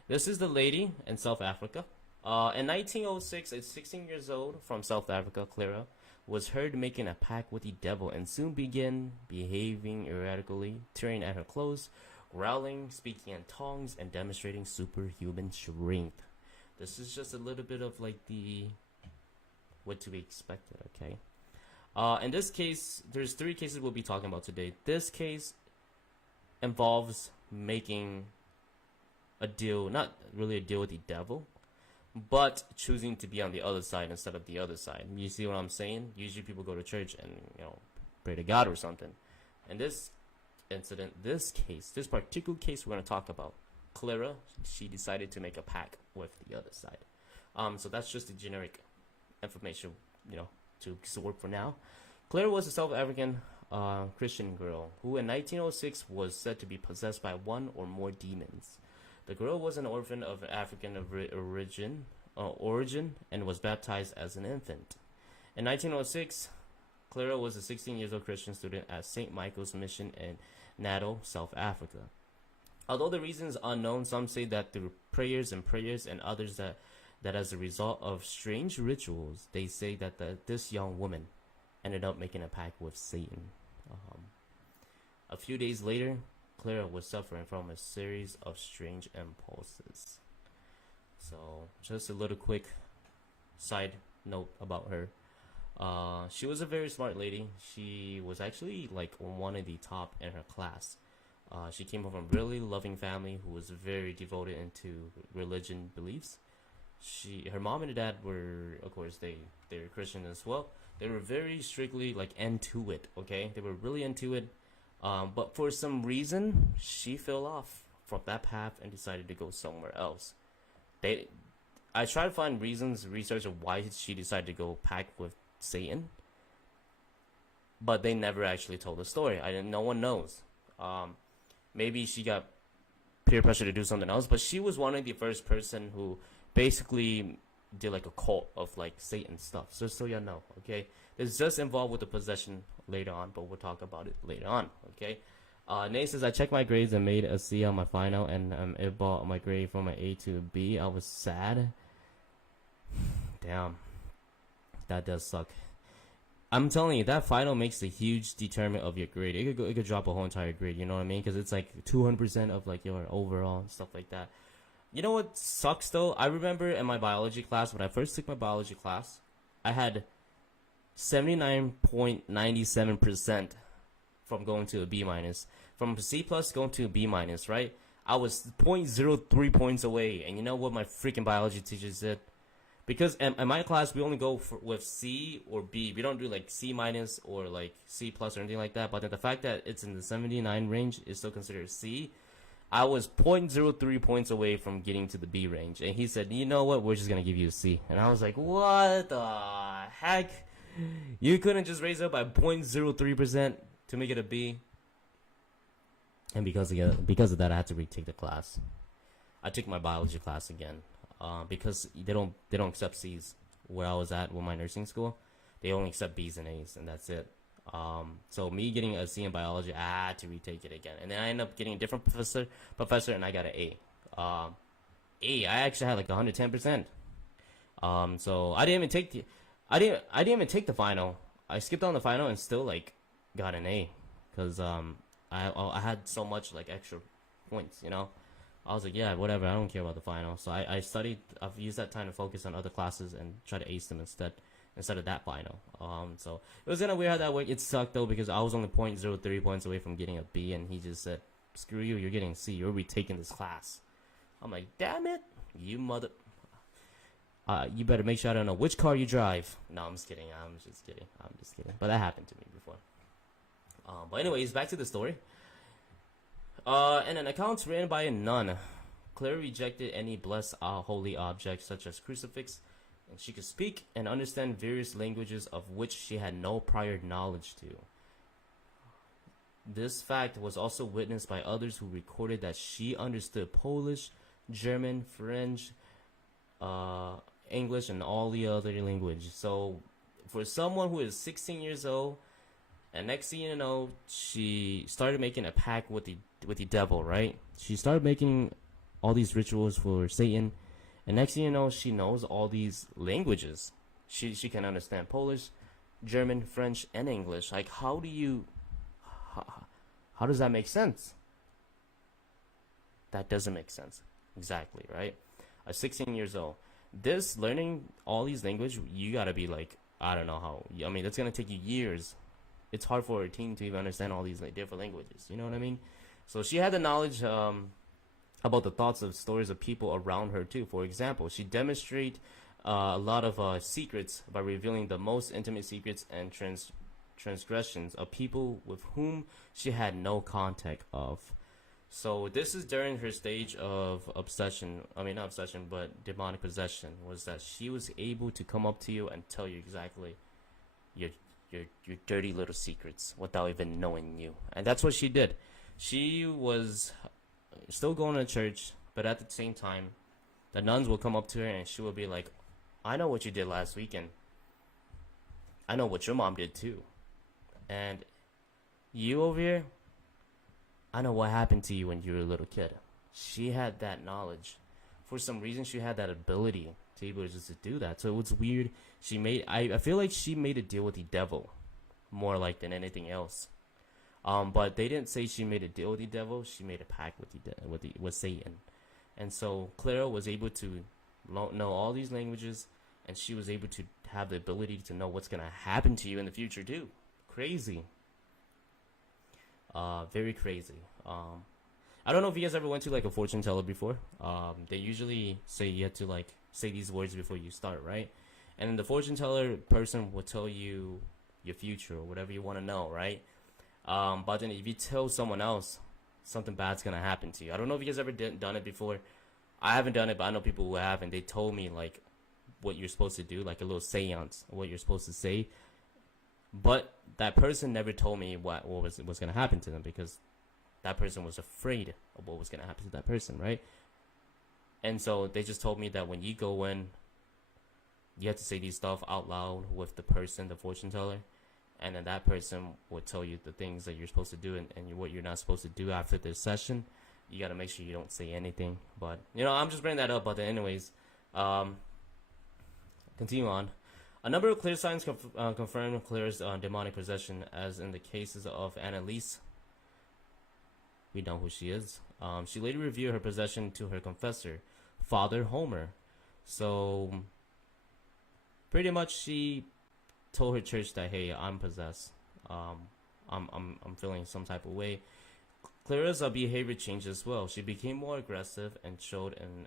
This is the lady in South Africa. In 1906, a 16 years old from South Africa, Clara, was heard making a pact with the devil and soon began behaving erratically, tearing at her clothes, growling, speaking in tongues, and demonstrating superhuman strength. This is just a little bit of like what to be expected, okay? In this case, there's 3 cases we'll be talking about today. This case involves making a deal, not really a deal with the devil, but choosing to be on the other side instead of the other side. You see what I'm saying? Usually people go to church and, pray to God or something. In this incident, this particular case we're going to talk about, Clara, she decided to make a pact with the other side. So that's just the generic information, to work for now. Clara was a South African Christian girl who in 1906 was said to be possessed by 1 or more demons. The girl was an orphan of African origin and was baptized as an infant. In 1906, Clara was a 16-year-old Christian student at St. Michael's Mission in Natal, South Africa. Although the reason is unknown, some say that through prayers, and others that as a result of strange rituals, they say that this young woman ended up making a pact with Satan. A few days later, Clara was suffering from a series of strange impulses. So, just a little quick side note about her. She was a very smart lady. She was actually like one of the top in her class. She came from a really loving family who was very devoted into religion beliefs. Her mom and her dad were, of course, they were Christian as well. They were very strictly like into it. Okay, they were really into it. But for some reason, she fell off from that path and decided to go somewhere else. I tried to find research of why she decided to go pack with Satan, but they never actually told the story. No one knows. Maybe she got peer pressure to do something else, but she was one of the first person who basically did like a cult of like Satan stuff. So you know, okay? It's just involved with the possession later on, but we'll talk about it later on, okay? Nate says, I checked my grades and made a C on my final, and it brought my grade from an A to a B. I was sad. Damn. That does suck. I'm telling you, that final makes a huge determinant of your grade. It could drop a whole entire grade, you know what I mean? Because it's like 200% of like your overall and stuff like that. You know what sucks though? I remember in my biology class, when I first took my biology class, I had 79.97% from going to a B minus. From C plus going to a B minus, right? I was 0.03 points away. And you know what my freaking biology teacher said? Because in my class, we only go with C or B. We don't do like C minus or like C plus or anything like that. But the fact that it's in the 79 range is still considered C. I was 0.03 points away from getting to the B range. And he said, you know what? We're just going to give you a C. And I was like, what the heck? You couldn't just raise it up by 0.03% to make it a B? And because of that, I had to retake the class. I took my biology class again. Because they don't accept C's where I was at with my nursing school. They only accept B's and A's, and that's it. So me getting a C in biology, I had to retake it again, and then I ended up getting a different professor, and I got an A. I actually had like 110%. So I didn't even take the final. I skipped on the final and still like got an A, because I had so much like extra points, you know. I was like, yeah, whatever, I don't care about the final. So I've used that time to focus on other classes and try to ace them instead of that final. So it was kind of weird how that worked. It sucked though, because I was only 0.03 points away from getting a B, and he just said, screw you, you're getting a C, you're retaking this class. I'm like, damn it, you mother... you better make sure I don't know which car you drive. No, I'm just kidding. But that happened to me before. But anyways, back to the story. In an account written by a nun, Clara rejected any blessed holy objects such as crucifix, and she could speak and understand various languages of which she had no prior knowledge to. This fact was also witnessed by others who recorded that she understood Polish, German, French, English, and all the other languages. So for someone who is 16 years old, and next thing you know, she started making a pact with the devil, right? She started making all these rituals for Satan, and next thing you know, she knows all these languages. She can understand Polish, German, French, and English. Like, how does that make sense? That doesn't make sense. Exactly, right? At 16 years old, this learning all these languages, you gotta be like, I don't know how. I mean, that's gonna take you years. It's hard for a teen to even understand all these like different languages. You know what I mean? So she had the knowledge about the thoughts of stories of people around her too. For example, she demonstrated a lot of secrets by revealing the most intimate secrets and transgressions of people with whom she had no contact of. So this is during her stage of obsession. I mean, not obsession, but demonic possession. Was that she was able to come up to you and tell you exactly your dirty little secrets without even knowing you. And that's what she did. She was still going to church, but at the same time, the nuns will come up to her and she will be like, I know what you did last weekend. I know what your mom did too. And you over here, I know what happened to you when you were a little kid. She had that knowledge. For some reason, she had that ability to be able just to do that. So it's weird. I feel like she made a deal with the devil, more like than anything else. But they didn't say she made a deal with the devil. She made a pact with Satan. And so Clara was able to know all these languages, and she was able to have the ability to know what's going to happen to you in the future too. Crazy. Very crazy. I don't know if you guys ever went to like a fortune teller before. They usually say you have to like say these words before you start, right? And then the fortune teller person will tell you your future or whatever you want to know, right? But then if you tell someone else, something bad's gonna happen to you. I don't know if you guys ever done it before. I haven't done it, but I know people who have, and they told me like what you're supposed to do, like a little seance, what you're supposed to say. But that person never told me what was gonna happen to them, because that person was afraid of what was gonna happen to that person, right? And so they just told me that when you go in, you have to say these stuff out loud with the person, the fortune teller, and then that person will tell you the things that you're supposed to do and what you're not supposed to do after this session. You gotta make sure you don't say anything. But I'm just bringing that up. But then anyways, continue on. A number of clear signs confirm Claire's demonic possession, as in the cases of Annalise. We know who she is. She later revealed her possession to her confessor, Father Homer. So, pretty much she told her church that, hey, I'm possessed. I'm feeling some type of way. Clara's behavior changed as well. She became more aggressive and showed an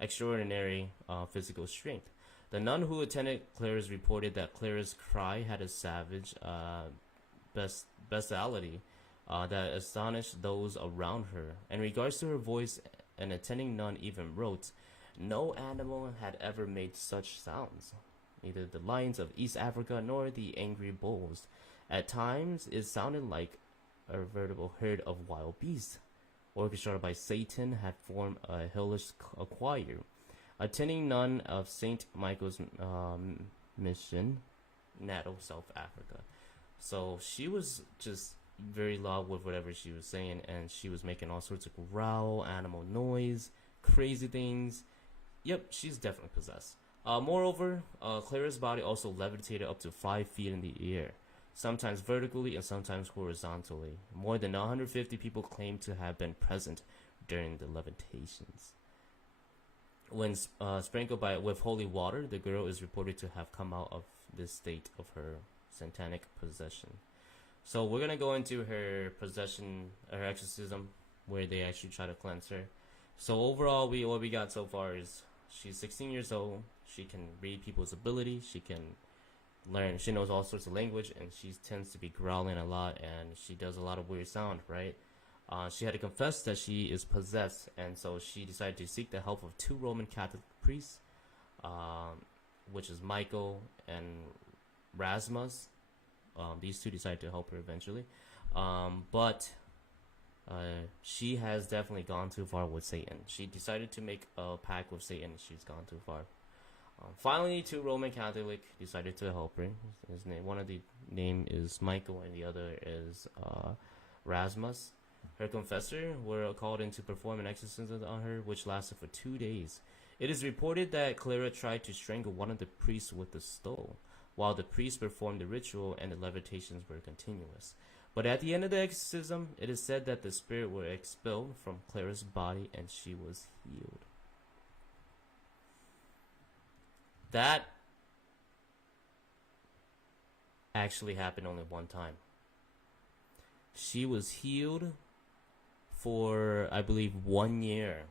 extraordinary physical strength. The nun who attended Clara's reported that Clara's cry had a savage bestiality that astonished those around her. In regards to her voice, an attending nun even wrote, "No animal had ever made such sounds, neither the lions of East Africa nor the angry bulls. At times, it sounded like a veritable herd of wild beasts, orchestrated by Satan, had formed a hellish choir." Attending nun of St. Michael's Mission, Natal, South Africa. So she was just very loud with whatever she was saying, and she was making all sorts of growl, animal noise, crazy things. Yep, she's definitely possessed. Moreover, Clara's body also levitated up to 5 feet in the air, sometimes vertically and sometimes horizontally. More than 150 people claim to have been present during the levitations. When sprinkled with holy water, the girl is reported to have come out of this state of her satanic possession. So we're gonna go into her possession, her exorcism, where they actually try to cleanse her. So overall, what we got so far is she's 16 years old. She can read people's ability. She can learn. She knows all sorts of language, and she tends to be growling a lot, and she does a lot of weird sound, right? She had to confess that she is possessed, and so she decided to seek the help of 2 Roman Catholic priests, which is Michael and Rasmus. These 2 decided to help her eventually, but she has definitely gone too far with Satan. She decided to make a pact with Satan. She's gone too far. Finally, 2 Roman Catholic decided to help her. One of the name is Michael, and the other is Rasmus. Her confessor were called in to perform an exorcism on her, which lasted for 2 days. It is reported that Clara tried to strangle one of the priests with a stole, while the priest performed the ritual, and the levitations were continuous. But at the end of the exorcism, it is said that the spirit were expelled from Clara's body, and she was healed. That actually happened only one time. She was healed for, I believe, 1 year.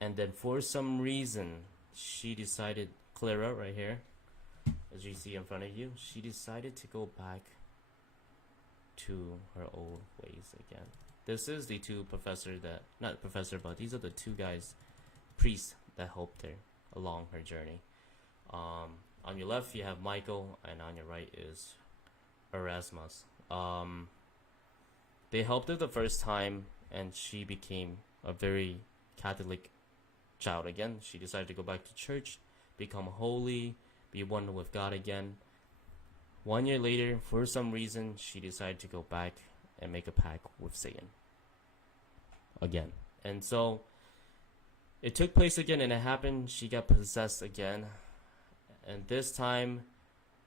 And then for some reason, she decided, Clara right here, as you see in front of you, she decided to go back to her old ways again. This is the 2 professors that, not professor, but these are the 2 guys, priests, that helped her along her journey. On your left, you have Michael, and on your right is Erasmus. They helped her the first time, and she became a very Catholic child again. She decided to go back to church, become holy, be one with God again. 1 year later, for some reason, she decided to go back and make a pact with Satan again. And so it took place again, and it happened. She got possessed again. And this time,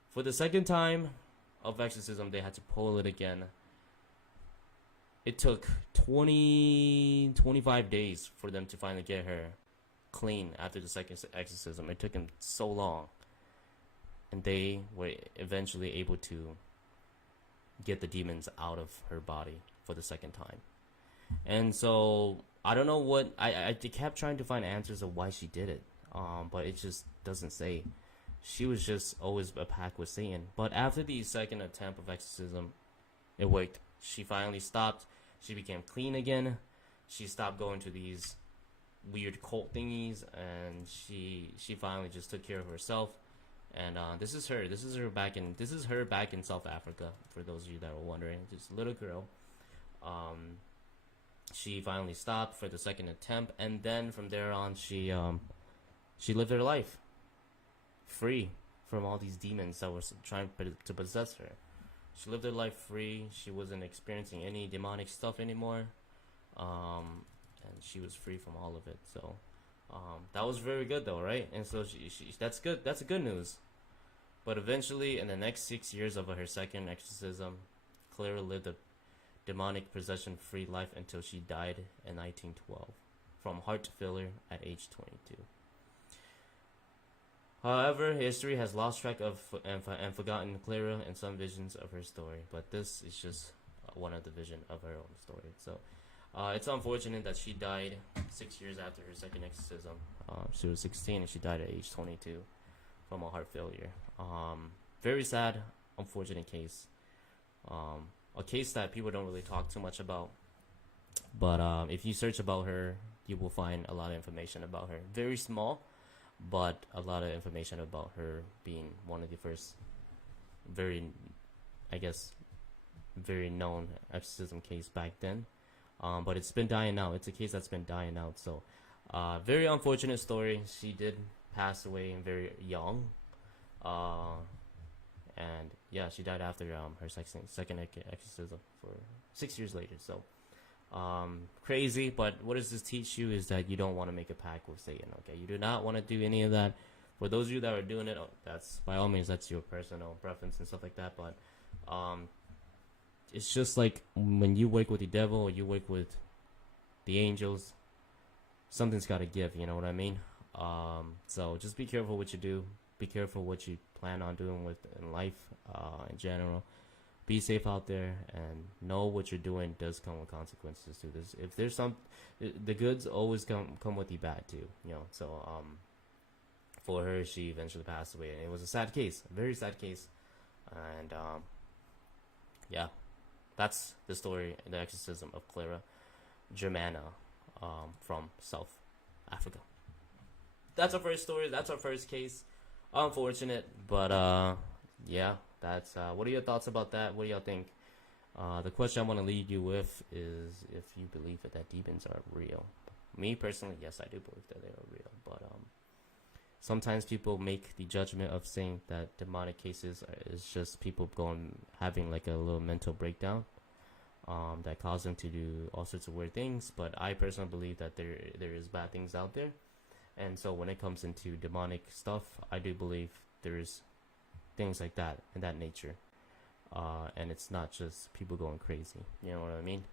for the second time of exorcism, they had to pull it again. It took 25 days for them to finally get her clean after the second exorcism. It took them so long. And they were eventually able to get the demons out of her body for the second time. And so I don't know what I kept trying to find answers of why she did it, but it just doesn't say. She was just always a pact with Satan. But after the second attempt of exorcism, it worked. She finally stopped. She became clean again. She stopped going to these weird cult thingies, and she finally just took care of herself. And this is her. This is her back in South Africa. For those of you that were wondering, just a little girl. She finally stopped for the second attempt, and then from there on, she lived her life free from all these demons that were trying to possess her. She lived her life free. She wasn't experiencing any demonic stuff anymore, and she was free from all of it. So that was very good, though, right? And so that's good. That's good news. But eventually, in the next 6 years of her second exorcism, Clara lived a demonic possession-free life until she died in 1912 from heart failure at age 22. However, history has lost track of and forgotten Clara and some visions of her story, but this is just one of the visions of her own story. So it's unfortunate that she died 6 years after her second exorcism. She was 16 and she died at age 22 from a heart failure. Very sad, unfortunate case. A case that people don't really talk too much about. But if you search about her, you will find a lot of information about her. Very small, but a lot of information about her being one of the first very known exorcism case back then. But it's been dying out. It's a case that's been dying out. So very unfortunate story. She did pass away very young. And yeah, she died after her second exorcism for 6 years later. So crazy, but what does this teach you is that you don't want to make a pact with Satan. Okay, you do not want to do any of that. For those of you that are doing it, that's by all means, that's your personal preference and stuff like that. But it's just like when you work with the devil or you work with the angels, something's got to give. You know what I mean? So just be careful what you do. Be careful what you plan on doing in life in general. Be safe out there and know what you're doing does come with consequences to this. If there's the goods always come with the bad too, you know. So for her, she eventually passed away, and it was a sad case, a very sad case. And yeah, that's the story, the exorcism of Clara Germano from South Africa. That's our first story. That's our first case. Unfortunate, but yeah, that's what are your thoughts about that? What do y'all think? The question I want to leave you with is if you believe that demons are real. Me personally, yes, I do believe that they are real, but sometimes people make the judgment of saying that demonic cases is just people having like a little mental breakdown that cause them to do all sorts of weird things. But I personally believe that there is bad things out there. And so when it comes into demonic stuff, I do believe there's things like that in that nature. And it's not just people going crazy. You know what I mean?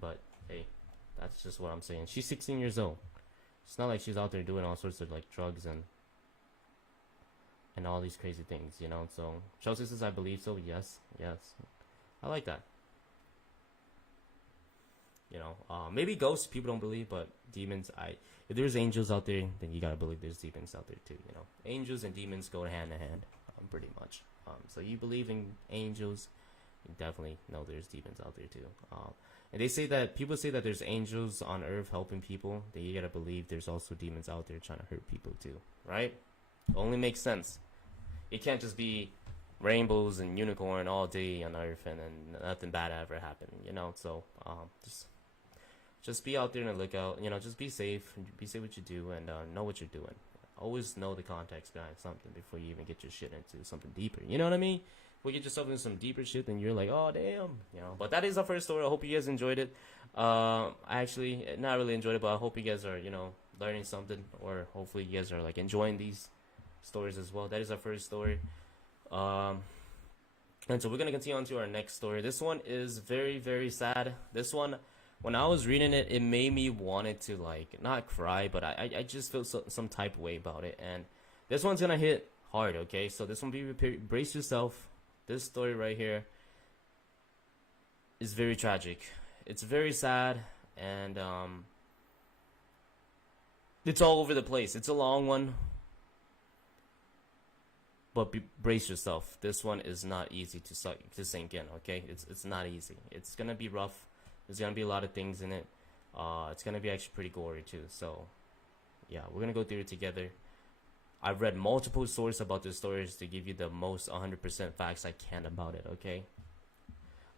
But hey, that's just what I'm saying. She's 16 years old. It's not like she's out there doing all sorts of like drugs and all these crazy things, you know? So Chelsea says, I believe so. Yes. I like that. You know, maybe ghosts people don't believe, but demons, if there's angels out there, then you gotta believe there's demons out there too. You know, angels and demons go hand in hand, pretty much. So you believe in angels, you definitely know there's demons out there too. And people say that there's angels on earth helping people. Then you gotta believe there's also demons out there trying to hurt people too, right? Only makes sense. It can't just be rainbows and unicorn all day on earth and then nothing bad ever happen, you know. So just be out there and look out, you know. Just be safe what you do, and know what you're doing. Always know the context behind something before you even get your shit into something deeper, you know what I mean? If you get yourself into some deeper shit, then you're like, oh damn, you know. But that is our first story. I hope you guys enjoyed it. I actually not really enjoyed it, but I hope you guys are, you know, learning something, or hopefully you guys are like enjoying these stories as well. That is our first story. And so we're gonna continue on to our next story. This one is very, very sad. This one, when I was reading it, it made me wanted to like not cry, but I just felt some type of way about it. And this one's gonna hit hard. Okay, so this one, brace yourself. This story right here is very tragic. It's very sad, and it's all over the place. It's a long one, but brace yourself. This one is not easy to sink in. Okay, it's not easy. It's gonna be rough. There's gonna be a lot of things in it. It's gonna be actually pretty gory too. So, yeah, we're gonna go through it together. I've read multiple sources about this story to give you the most 100% facts I can about it. Okay.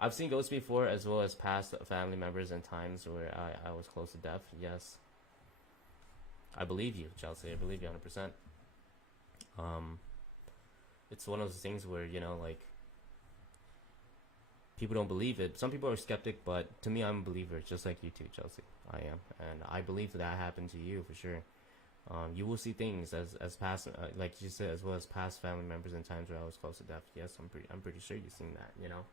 I've seen ghosts before, as well as past family members and times where I was close to death. Yes. I believe you, Chelsea. I believe you 100%. It's one of those things where, you know, like, people don't believe it. Some people are skeptic, but to me, I'm a believer, just like you too, Chelsea. I am. And I believe that happened to you for sure. You will see things as past, like you said, as well as past family members and times where I was close to death. Yes, I'm pretty sure you've seen that, you know.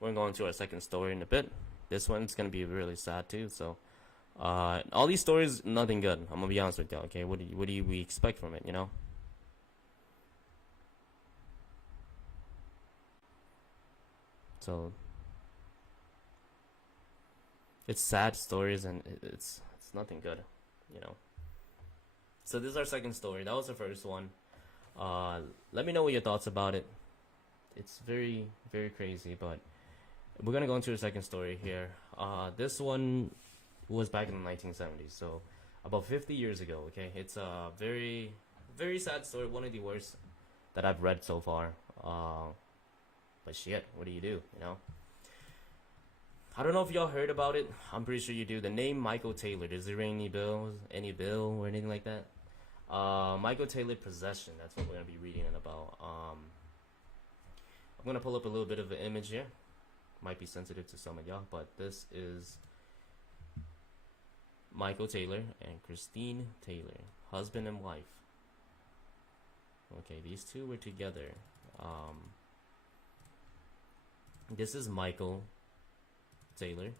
We're going to our second story in a bit. This one's gonna be really sad too. So, all these stories, nothing good. I'm gonna be honest with you. Okay, what do we expect from it? You know. So, it's sad stories, and it's nothing good. You know. So this is our second story. That was the first one. Let me know what your thoughts about it. It's very, very crazy, but we're gonna go into the second story here. This one was back in the 1970s, so about 50 years ago. Okay, it's a very, very sad story. One of the worst that I've read so far. But shit, what do? You know? I don't know if y'all heard about it. I'm pretty sure you do. The name Michael Taylor. Does there ring any bill or anything like that? Michael Taylor possession. That's what we're gonna be reading about. I'm gonna pull up a little bit of an image here. Might be sensitive to some of y'all, but this is Michael Taylor and Christine Taylor, husband and wife. Okay, these two were together. This is Michael Taylor.